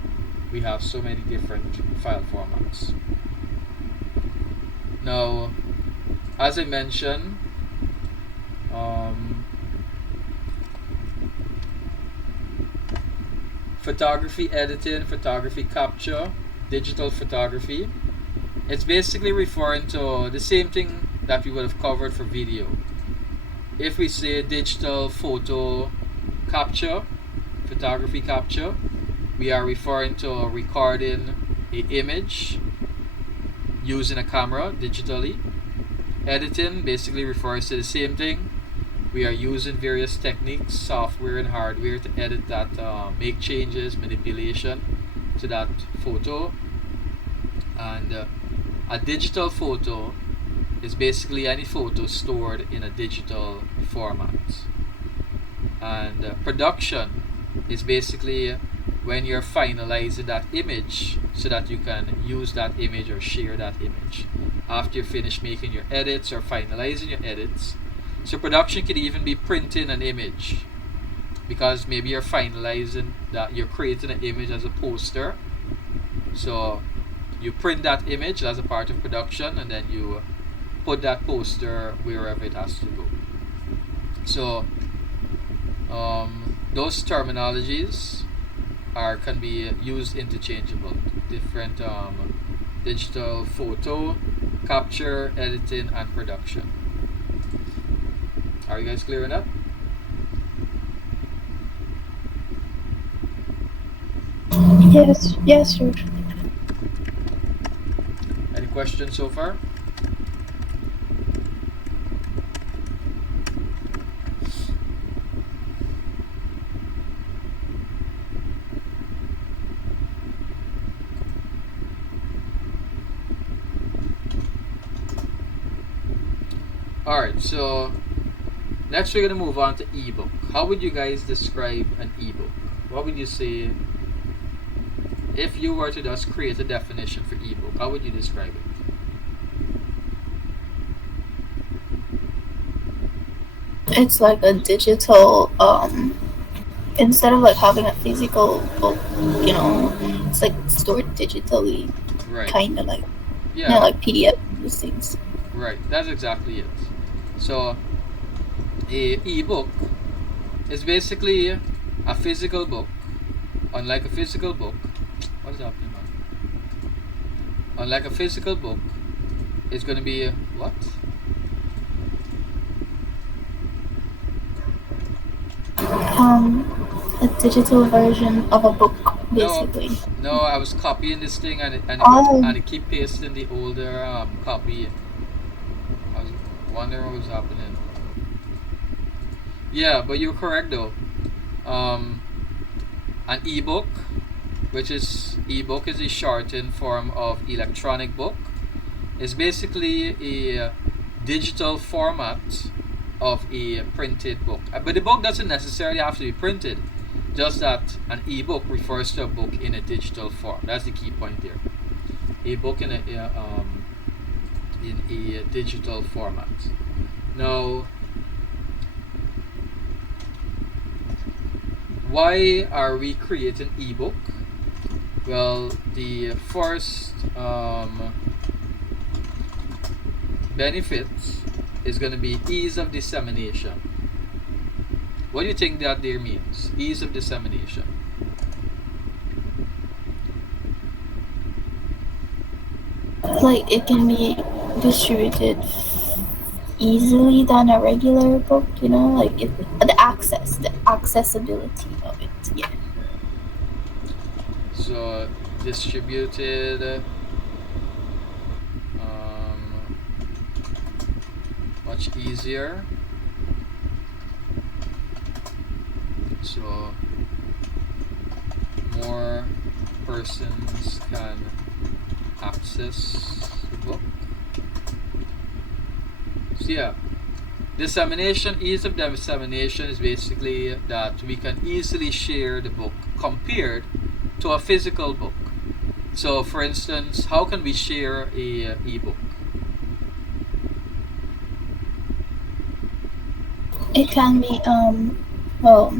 we have so many different file formats. Now, as I mentioned, photography editing, photography capture, digital photography, it's basically referring to the same thing that we would have covered for video. If we say digital photo capture, photography capture, we are referring to recording an image using a camera digitally. Editing basically refers to the same thing. We are using various techniques, software and hardware, to edit that, make changes, manipulation to that photo. And a digital photo is basically any photo stored in a digital format. And production is basically when you're finalizing that image so that you can use that image or share that image after you finish making your edits or finalizing your edits. So production could even be printing an image, because maybe you're finalizing that, you're creating an image as a poster, so you print that image as a part of production, and then you put that poster wherever it has to go. So those terminologies can be used interchangeable. Different digital photo capture, editing, and production. Are you guys clear on that? Yes, sure. Any questions so far? Alright, so next we're going to move on to ebook. How would you guys describe an ebook? What would you say if you were to just create a definition for ebook? How would you describe it? It's like a digital, instead of like having a physical book, it's like stored digitally, Right. kind of like, Yeah. like PDF, those things. Right. That's exactly it. So a ebook is basically a physical book. Unlike a physical book, what is happening, man? Unlike a physical book, it's going to be what? A digital version of a book, basically. No, I was copying this thing and it keep pasting the older copy. I was wondering what was happening. Yeah, but you're correct though. An ebook, which is ebook is a shortened form of electronic book, is basically a digital format of a printed book. But the book doesn't necessarily have to be printed. Just that an ebook refers to a book in a digital form. That's the key point there. A book in a digital format. Now, why are we creating ebook? Well, the first benefit is going to be ease of dissemination. What do you think that there means? Ease of dissemination. Like it can be distributed easily than a regular book, you know, like the accessibility of it. Yeah. So distributed much easier. So more persons can access the book. So yeah, dissemination, ease of dissemination is basically that we can easily share the book compared to a physical book. So for instance, how can we share a ebook? It can be well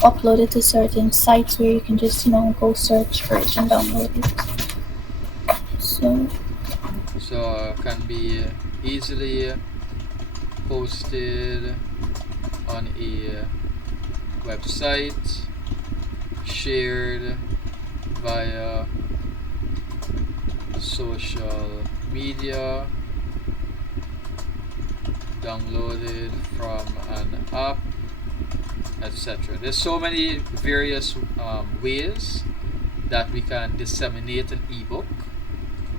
uploaded to certain sites where you can just, you know, go search for it and download it. So can be easily posted on a website, shared via social media, downloaded from an app, etc. There's so many various ways that we can disseminate an ebook,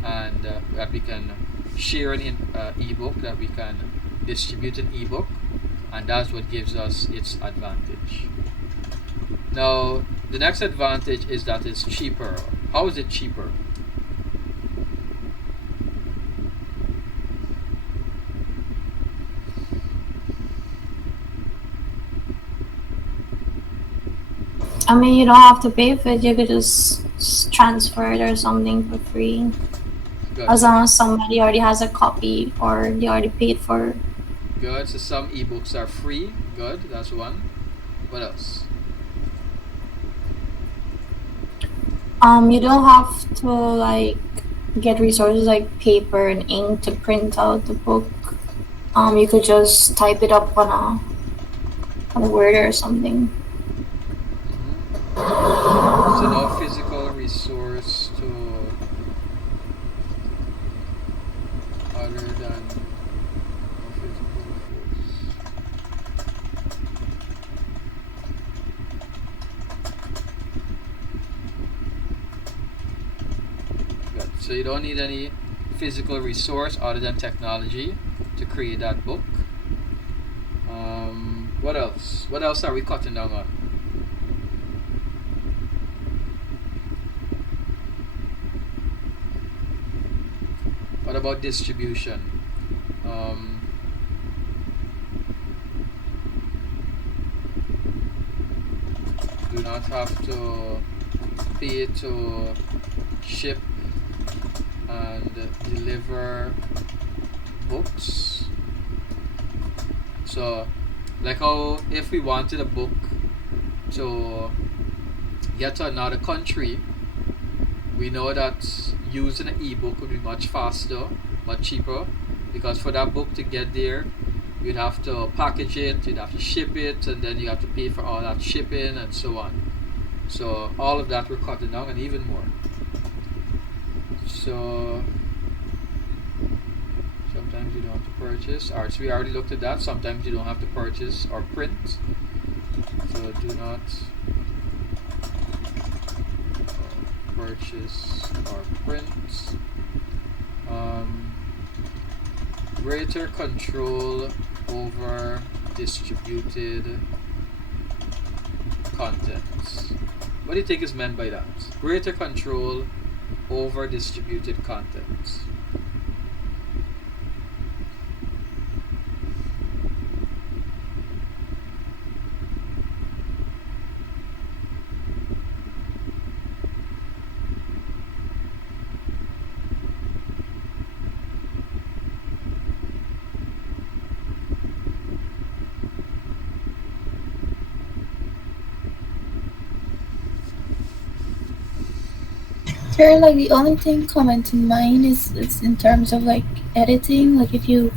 and that we can share an ebook, that we can distribute an ebook, and that's what gives us its advantage. Now, the next advantage is that it's cheaper. How is it cheaper? I mean, you don't have to pay for it. You could just transfer it or something for free. Good. As long as somebody already has a copy or they already paid for it. Good. So some ebooks are free. Good. That's one. What else? You don't have to like get resources like paper and ink to print out the book. You could just type it up on a Word or something. So no physical resource to other than no physical resource. Good. So you don't need any physical resource other than technology to create that book. What else? What else are we cutting down on? What about distribution? Do not have to pay to ship and deliver books. So, like how if we wanted a book to get to another country, we know that using an ebook would be much faster, much cheaper, because for that book to get there, you'd have to package it, you'd have to ship it, and then you have to pay for all that shipping and so on. So all of that we're cutting down, and even more. So sometimes you don't have to purchase. Alright, so we already looked at that. Sometimes you don't have to purchase or print. So do not purchase or print. Greater control over distributed content. What do you think is meant by that? Greater control over distributed content. Sure, like the only thing coming to mind is in terms of like editing. Like if you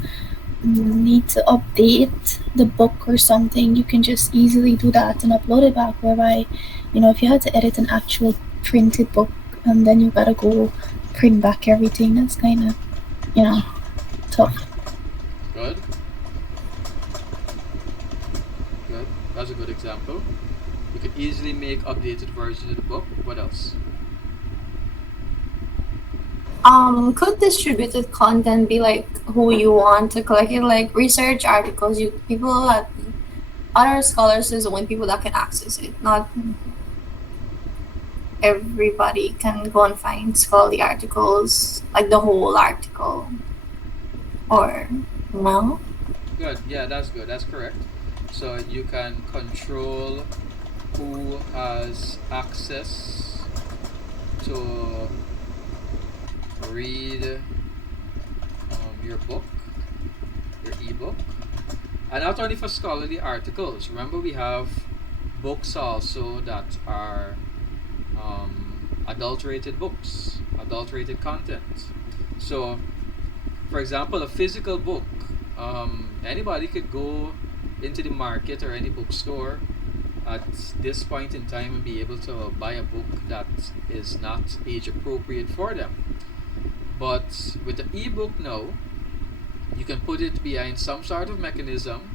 need to update the book or something, you can just easily do that and upload it back. Whereby, if you had to edit an actual printed book and then you gotta go print back everything, that's kind of, tough. Good. Good. That's a good example. You could easily make updated versions of the book. What else? Could distributed content be like who you want to collect it, like research articles? People that other scholars is the only people that can access it. Not everybody can go and find scholarly articles, like the whole article, or no. Good. Yeah, that's good. That's correct. So you can control who has access to read your book, your ebook, and not only for scholarly articles. Remember, we have books also that are adulterated books, adulterated content. So, for example, a physical book, anybody could go into the market or any bookstore at this point in time and be able to buy a book that is not age appropriate for them. But with the ebook now, you can put it behind some sort of mechanism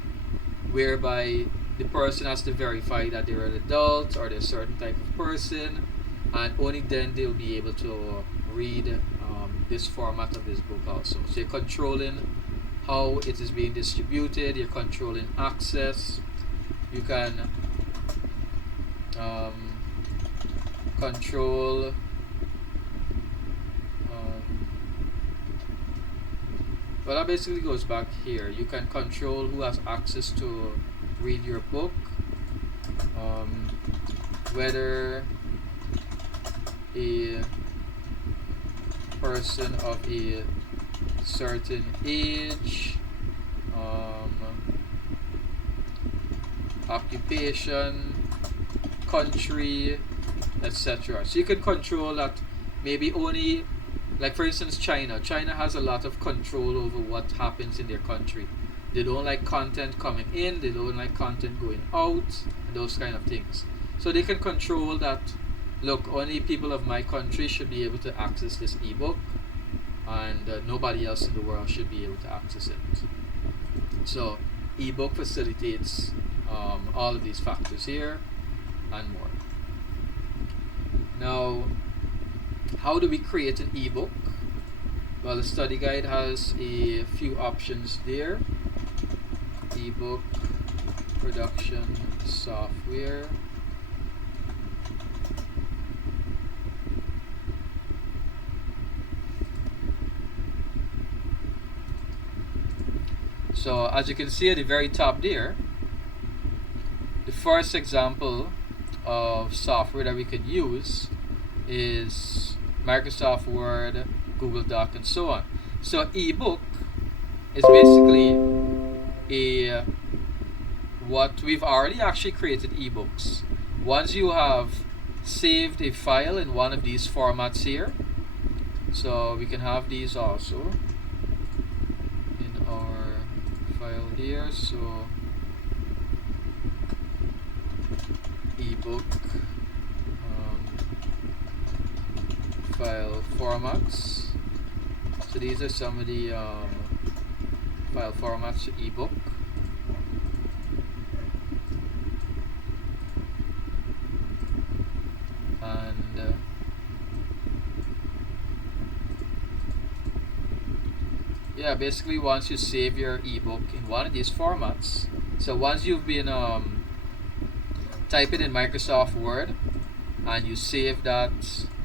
whereby the person has to verify that they're an adult or they're a certain type of person, and only then they'll be able to read this format of this book also. So you're controlling how it is being distributed, you're controlling access, you can control well, that basically goes back here. You can control who has access to read your book, whether a person of a certain age, occupation, country, etc. So you can control that. Maybe only, like for instance, China has a lot of control over what happens in their country. They don't like content coming in, they don't like content going out, and those kind of things. So they can control that. Look, only people of my country should be able to access this ebook, and nobody else in the world should be able to access it. So ebook facilitates all of these factors here and more. Now, how do we create an ebook? Well, the study guide has a few options there. Ebook production software. So as you can see at the very top there, the first example of software that we could use is Microsoft Word, Google Doc, and so on. So ebook is basically what we've already actually created ebooks. Once you have saved a file in one of these formats here, so we can have these also in our file here. So ebook file formats. So these are some of the file formats for ebook. And yeah, basically once you save your ebook in one of these formats, so once you've been type it in Microsoft Word and you save that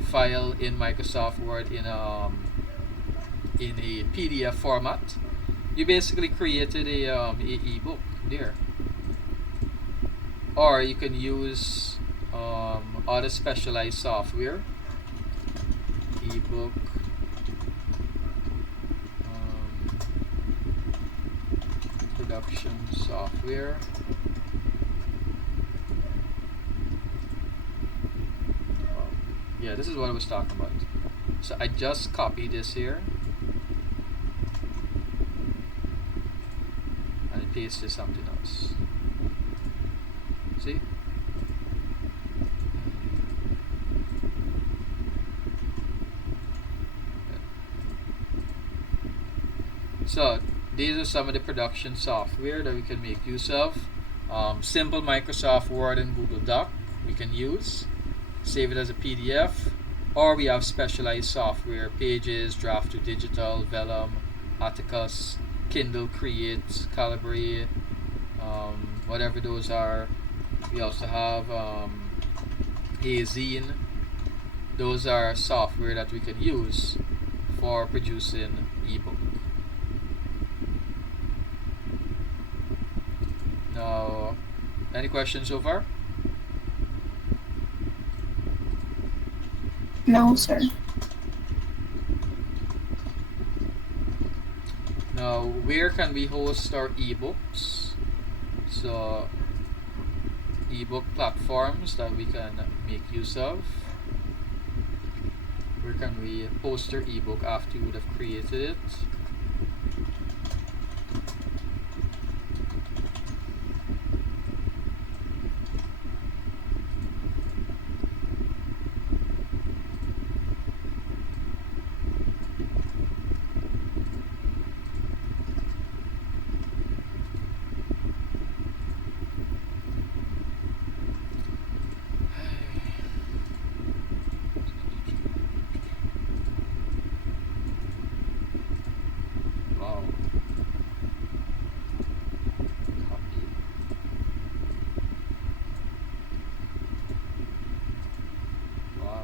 file in Microsoft Word in a PDF format, you basically created a ebook there. Or you can use other specialized software, ebook production software. Yeah, this is what I was talking about. So I just copy this here and I paste this something else. See? So these are some of the production software that we can make use of. Simple Microsoft Word and Google Doc we can use. Save it as a PDF, or we have specialized software, Pages, Draft to Digital, Vellum, Atticus, Kindle Create, Calibrate, whatever those are. We also have Azine. Those are software that we can use for producing ebook. Now, any questions so far? No, sir. Now, where can we host our ebooks? So, ebook platforms that we can make use of. Where can we host our ebook after you would have created it? Wow. Copy. Wow.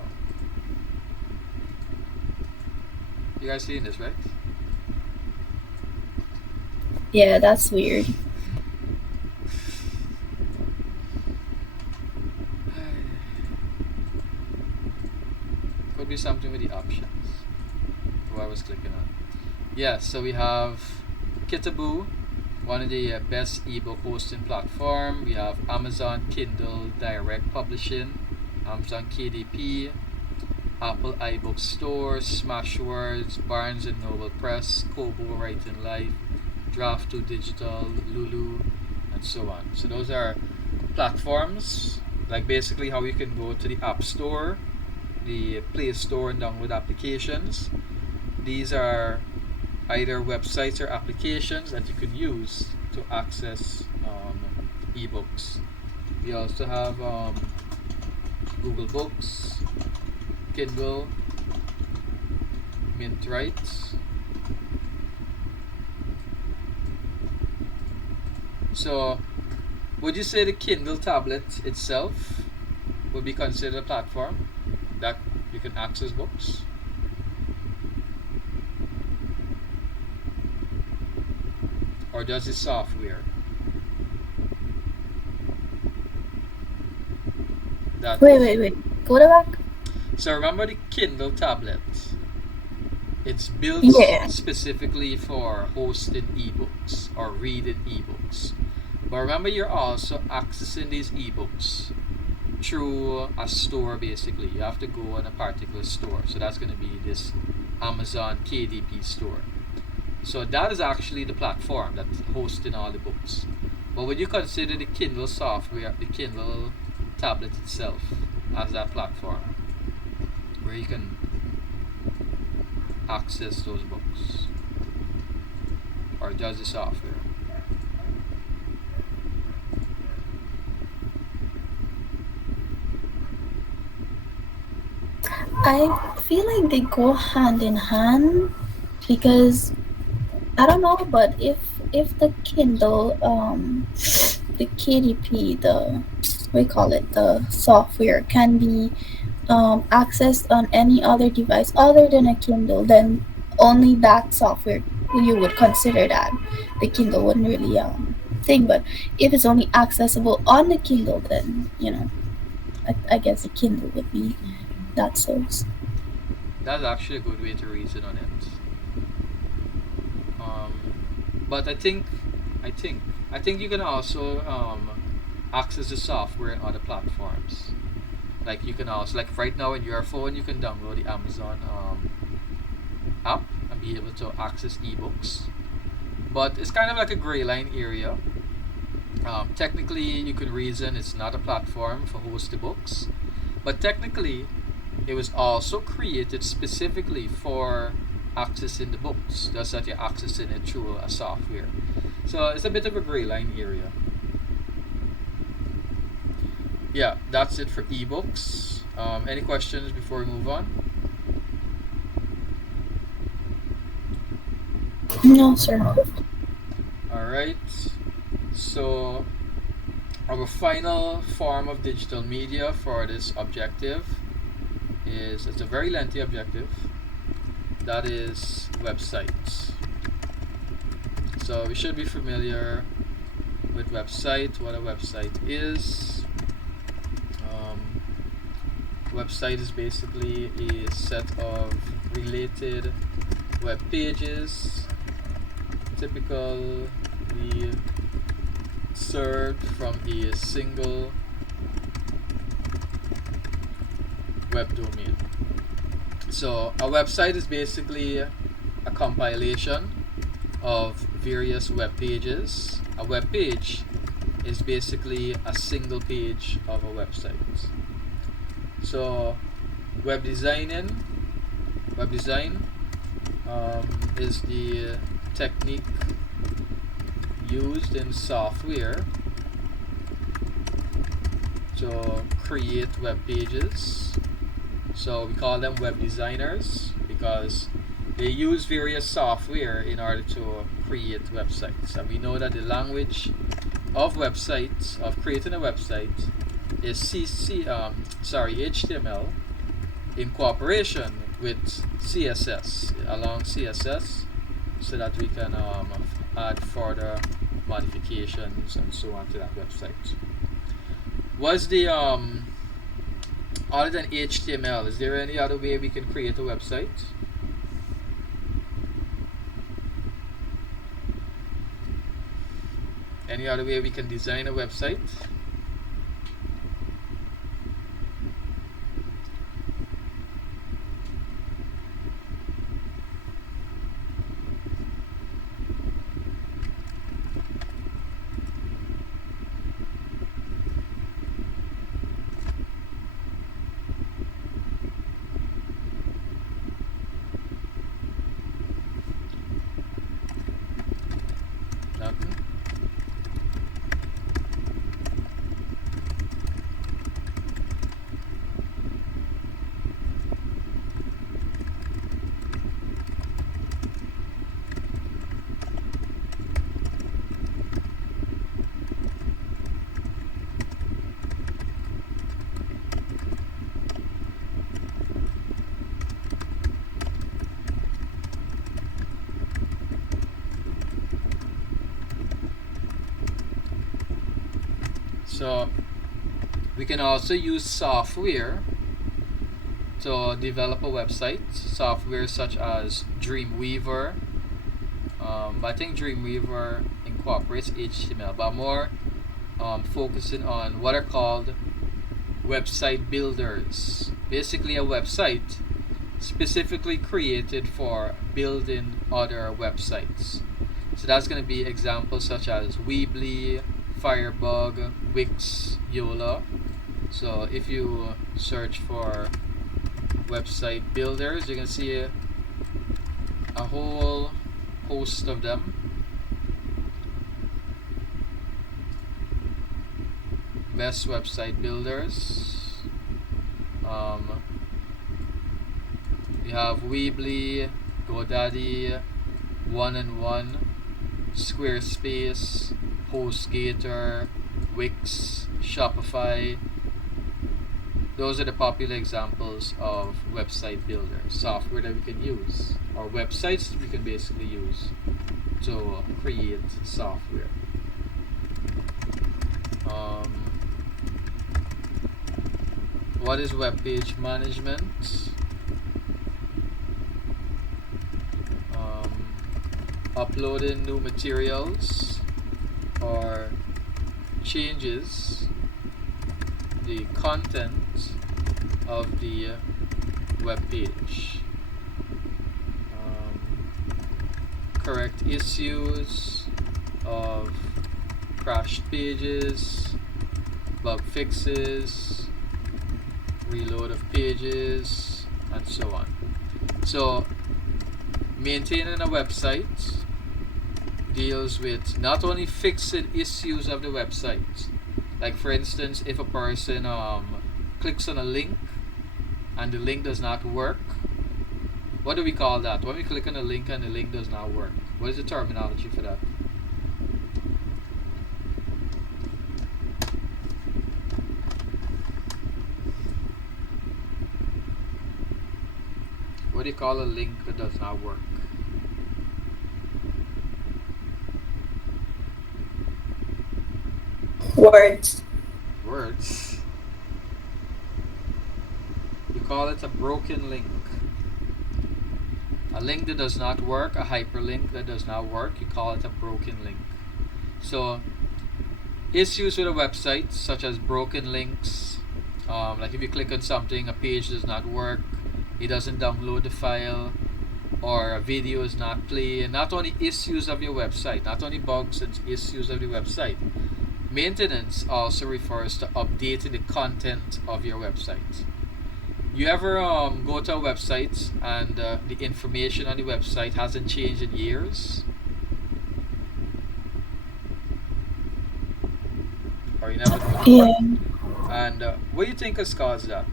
You guys seeing this, right? Yeah, that's weird. Could be something with the options. What I was clicking on. Yeah, so we have Kitaboo, one of the best ebook hosting platform. We have Amazon Kindle Direct Publishing, Amazon KDP, Apple iBook Store, Smashwords, Barnes and Noble Press, Kobo Writing Life, Draft to Digital, Lulu, and so on. So those are platforms, like basically how you can go to the App Store, the Play Store, and download applications. These are either websites or applications that you can use to access ebooks. We also have Google Books, Kindle, Mint. So, would you say the Kindle tablet itself would be considered a platform that you can access books? Or does the software that Wait. Go to back. So remember the Kindle tablet? It's built Yeah. specifically for hosting ebooks or reading ebooks. But remember, you're also accessing these ebooks through a store basically. You have to go on a particular store. So that's going to be this Amazon KDP store. So that is actually the platform that's hosting all the books. But would you consider the Kindle software, the Kindle tablet itself, as that platform where you can access those books? Or just the software? I feel like they go hand in hand because I don't know, but if the Kindle, the KDP, the we call it the software can be accessed on any other device other than a Kindle, then only that software you would consider that. The Kindle wouldn't really thing, but if it's only accessible on the Kindle, then I guess the Kindle would be that source. That's actually a good way to reason on it. But I think, I think you can also access the software on other platforms. Like you can also, like right now in your phone, you can download the Amazon app and be able to access ebooks. But it's kind of like a gray line area. Technically, you can reason it's not a platform for hosted books, but technically, it was also created specifically for accessing the books, just that you're accessing it through a software. So it's a bit of a gray line area. Yeah, that's it for ebooks. Any questions before we move on? No, sir. Alright, so our final form of digital media for this objective is, it's a very lengthy objective, that is websites. So we should be familiar with website, what a website is. Website is basically a set of related web pages, typically served from a single web domain. So a website is basically a compilation of various web pages. A web page is basically a single page of a website. So web design is the technique used in software to create web pages. So we call them web designers because they use various software in order to create websites. And we know that the language of websites, of creating a website, is HTML in cooperation with CSS, along CSS, so that we can add further modifications and so on to that website. Was the other than HTML, is there any other way we can create a website? Any other way we can design a website? Nothing? So we can also use software to develop a website. Software such as Dreamweaver. I think Dreamweaver incorporates HTML, but more focusing on what are called website builders. Basically, a website specifically created for building other websites. So that's going to be examples such as Weebly, Firebug, Wix, Yola. So if you search for website builders, you can see a whole host of them. Best website builders. You have Weebly, GoDaddy, One-and-One, Squarespace, HostGator, Wix, Shopify. Those are the popular examples of website builders, software that we can use, or websites that we can basically use to create software. What is web page management? Uploading new materials or changes the content of the web page. Correct issues of crashed pages, bug fixes, reload of pages, and so on. So maintaining a website deals with not only fixing issues of the website, like for instance, if a person clicks on a link and the link does not work, what do we call that? When we click on a link and the link does not work, what is the terminology for that? What do you call a link that does not work? Words. Words. You call it a broken link. A link that does not work, a hyperlink that does not work, you call it a broken link. So issues with a website, such as broken links, like if you click on something, a page does not work, it doesn't download the file, or a video is not playing. Not only issues of your website, not only bugs and issues of the website. Maintenance also refers to updating the content of your website. You ever go to a website and the information on the website hasn't changed in years? Or you never noticed? Yeah. And what do you think has caused that?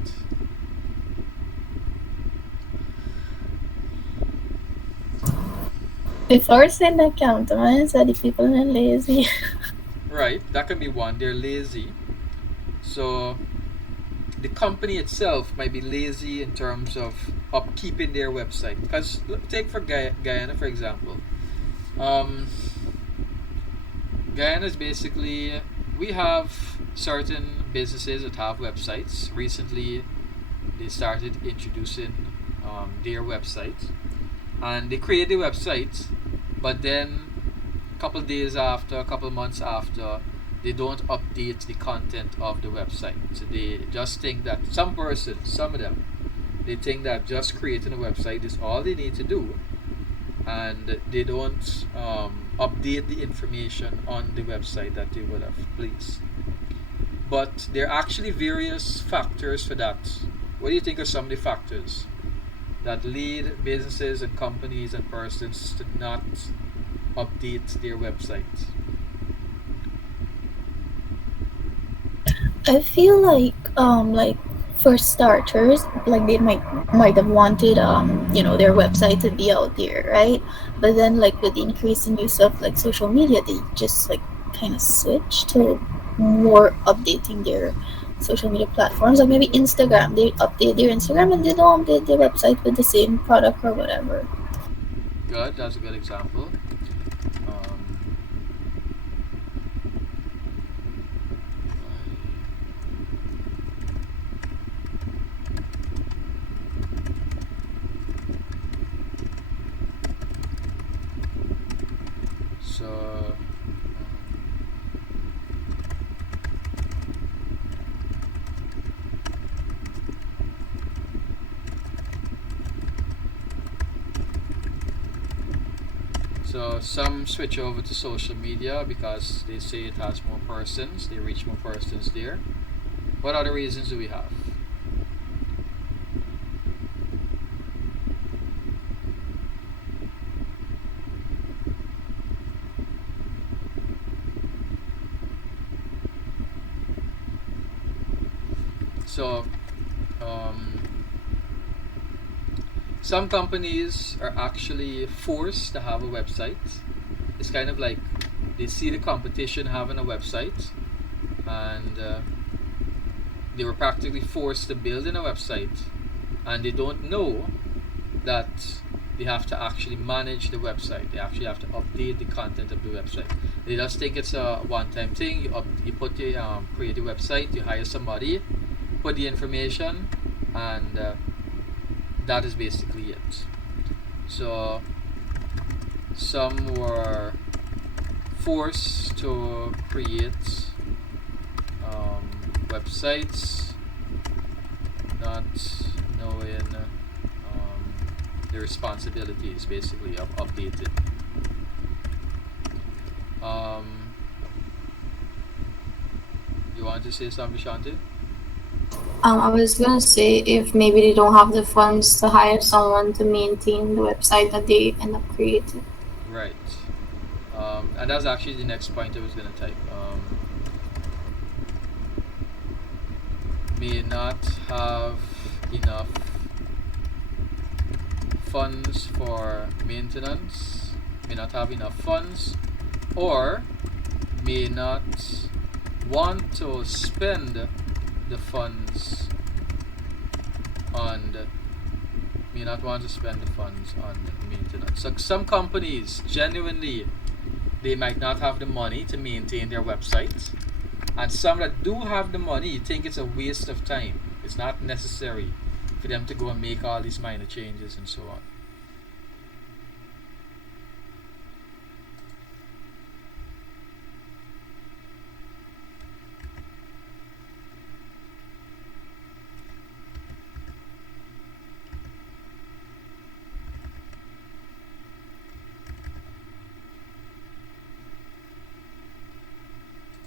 Before saying that count, man, said the people are lazy. Right, that can be one. They're lazy. So the company itself might be lazy in terms of upkeeping their website. Because take for Guyana, for example. Guyana is basically, we have certain businesses that have websites. Recently, they started introducing their website, and they create the website, but then a couple days after, a couple months after, they don't update the content of the website. So they just think that some of them, they think that just creating a website is all they need to do, and they don't update the information on the website that they would have placed. But there are actually various factors for that. What do you think are some of the factors that lead businesses and companies and persons to not update their websites? I feel like for starters, like they might have wanted their website to be out there, right? But then like with the increasing use of like social media, they just like kind of switch to more updating their social media platforms. Like maybe Instagram, they update their Instagram and they don't update their website with the same product or whatever. Good, that's a good example. Um, so So some switch over to social media because they say it has more persons, they reach more persons there. What other reasons do we have? So um, some companies are actually forced to have a website. It's kind of like they see the competition having a website, and they were practically forced to build in a website, and they don't know that they have to actually manage the website. They actually have to update the content of the website. They just think it's a one-time thing. You put your create a website, you hire somebody, put the information, and that is basically it. So some were forced to create websites. not knowing the responsibilities basically of updating. Um, you want to say something, Shanti? I was gonna say if maybe they don't have the funds to hire someone to maintain the website that they end up creating. Right. And that's actually the next point I was going to type. May not have enough funds for maintenance, may not have enough funds, or may not want to spend the funds on may not want to spend the funds on maintenance. So some companies genuinely they might not have the money to maintain their website, and some that do have the money think it's a waste of time. It's not necessary for them to go and make all these minor changes and so on.